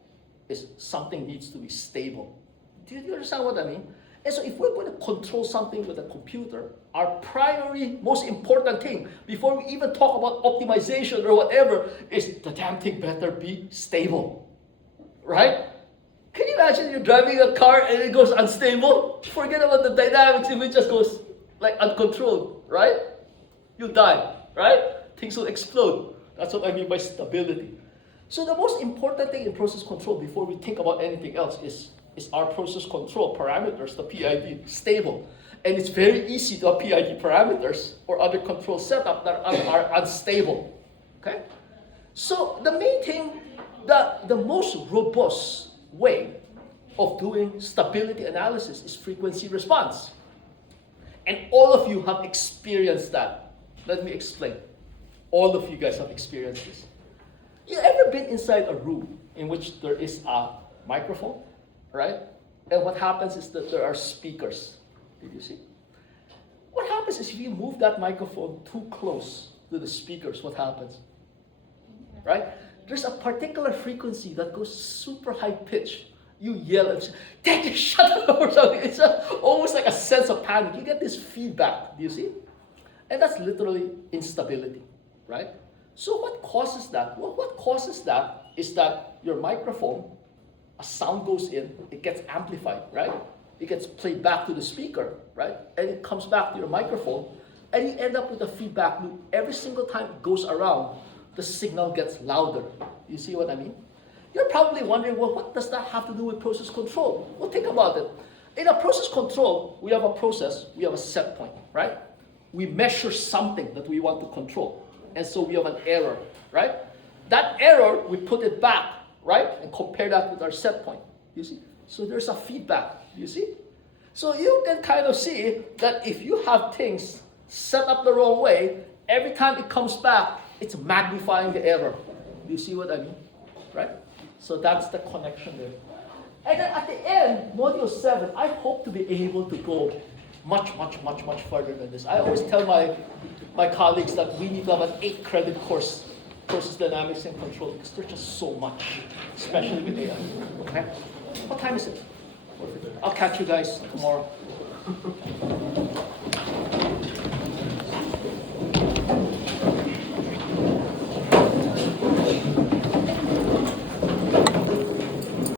is something needs to be stable. Do you understand what I mean? And so if we're going to control something with a computer, our primary, most important thing, before we even talk about optimization or whatever, is the damn thing better be stable, right? Can you imagine you're driving a car and it goes unstable? Forget about the dynamics if it just goes like uncontrolled, right? You'll die, right? Things will explode. That's what I mean by stability. So the most important thing in process control before we think about anything else is our process control parameters, the PID, stable. And it's very easy to have PID parameters or other control setup that are unstable. Okay? So the main thing, the most robust way of doing stability analysis is frequency response. And all of you have experienced that. Let me explain. All of you guys have experienced this. You ever been inside a room in which there is a microphone, right? And what happens is that there are speakers. Did you see? What happens is if you move that microphone too close to the speakers, what happens? Right? There's a particular frequency that goes super high pitch. You yell and say, "Dad, shut up," or something. It's almost like a sense of panic. You get this feedback. Do you see? And that's literally instability, right? So what causes that? Well, what causes that is that your microphone, a sound goes in, it gets amplified, right? It gets played back to the speaker, right? And it comes back to your microphone, and you end up with a feedback loop. Every single time it goes around, the signal gets louder. You see what I mean? You're probably wondering, well, what does that have to do with process control? Well, think about it. In a process control, we have a process, we have a set point, right? we measure something that we want to control. And so we have an error, right? That error, we put it back, right? And compare that with our set point, you see? So there's a feedback, you see? So you can kind of see that if you have things set up the wrong way, every time it comes back, it's magnifying the error. Do you see what I mean? Right? So that's the connection there. And then at the end, module 7, I hope to be able to go much further than this. I always tell my colleagues that we need to have an 8-credit course, process dynamics and control, because there's just so much, especially with AI. Okay? What time is it? I'll catch you guys tomorrow.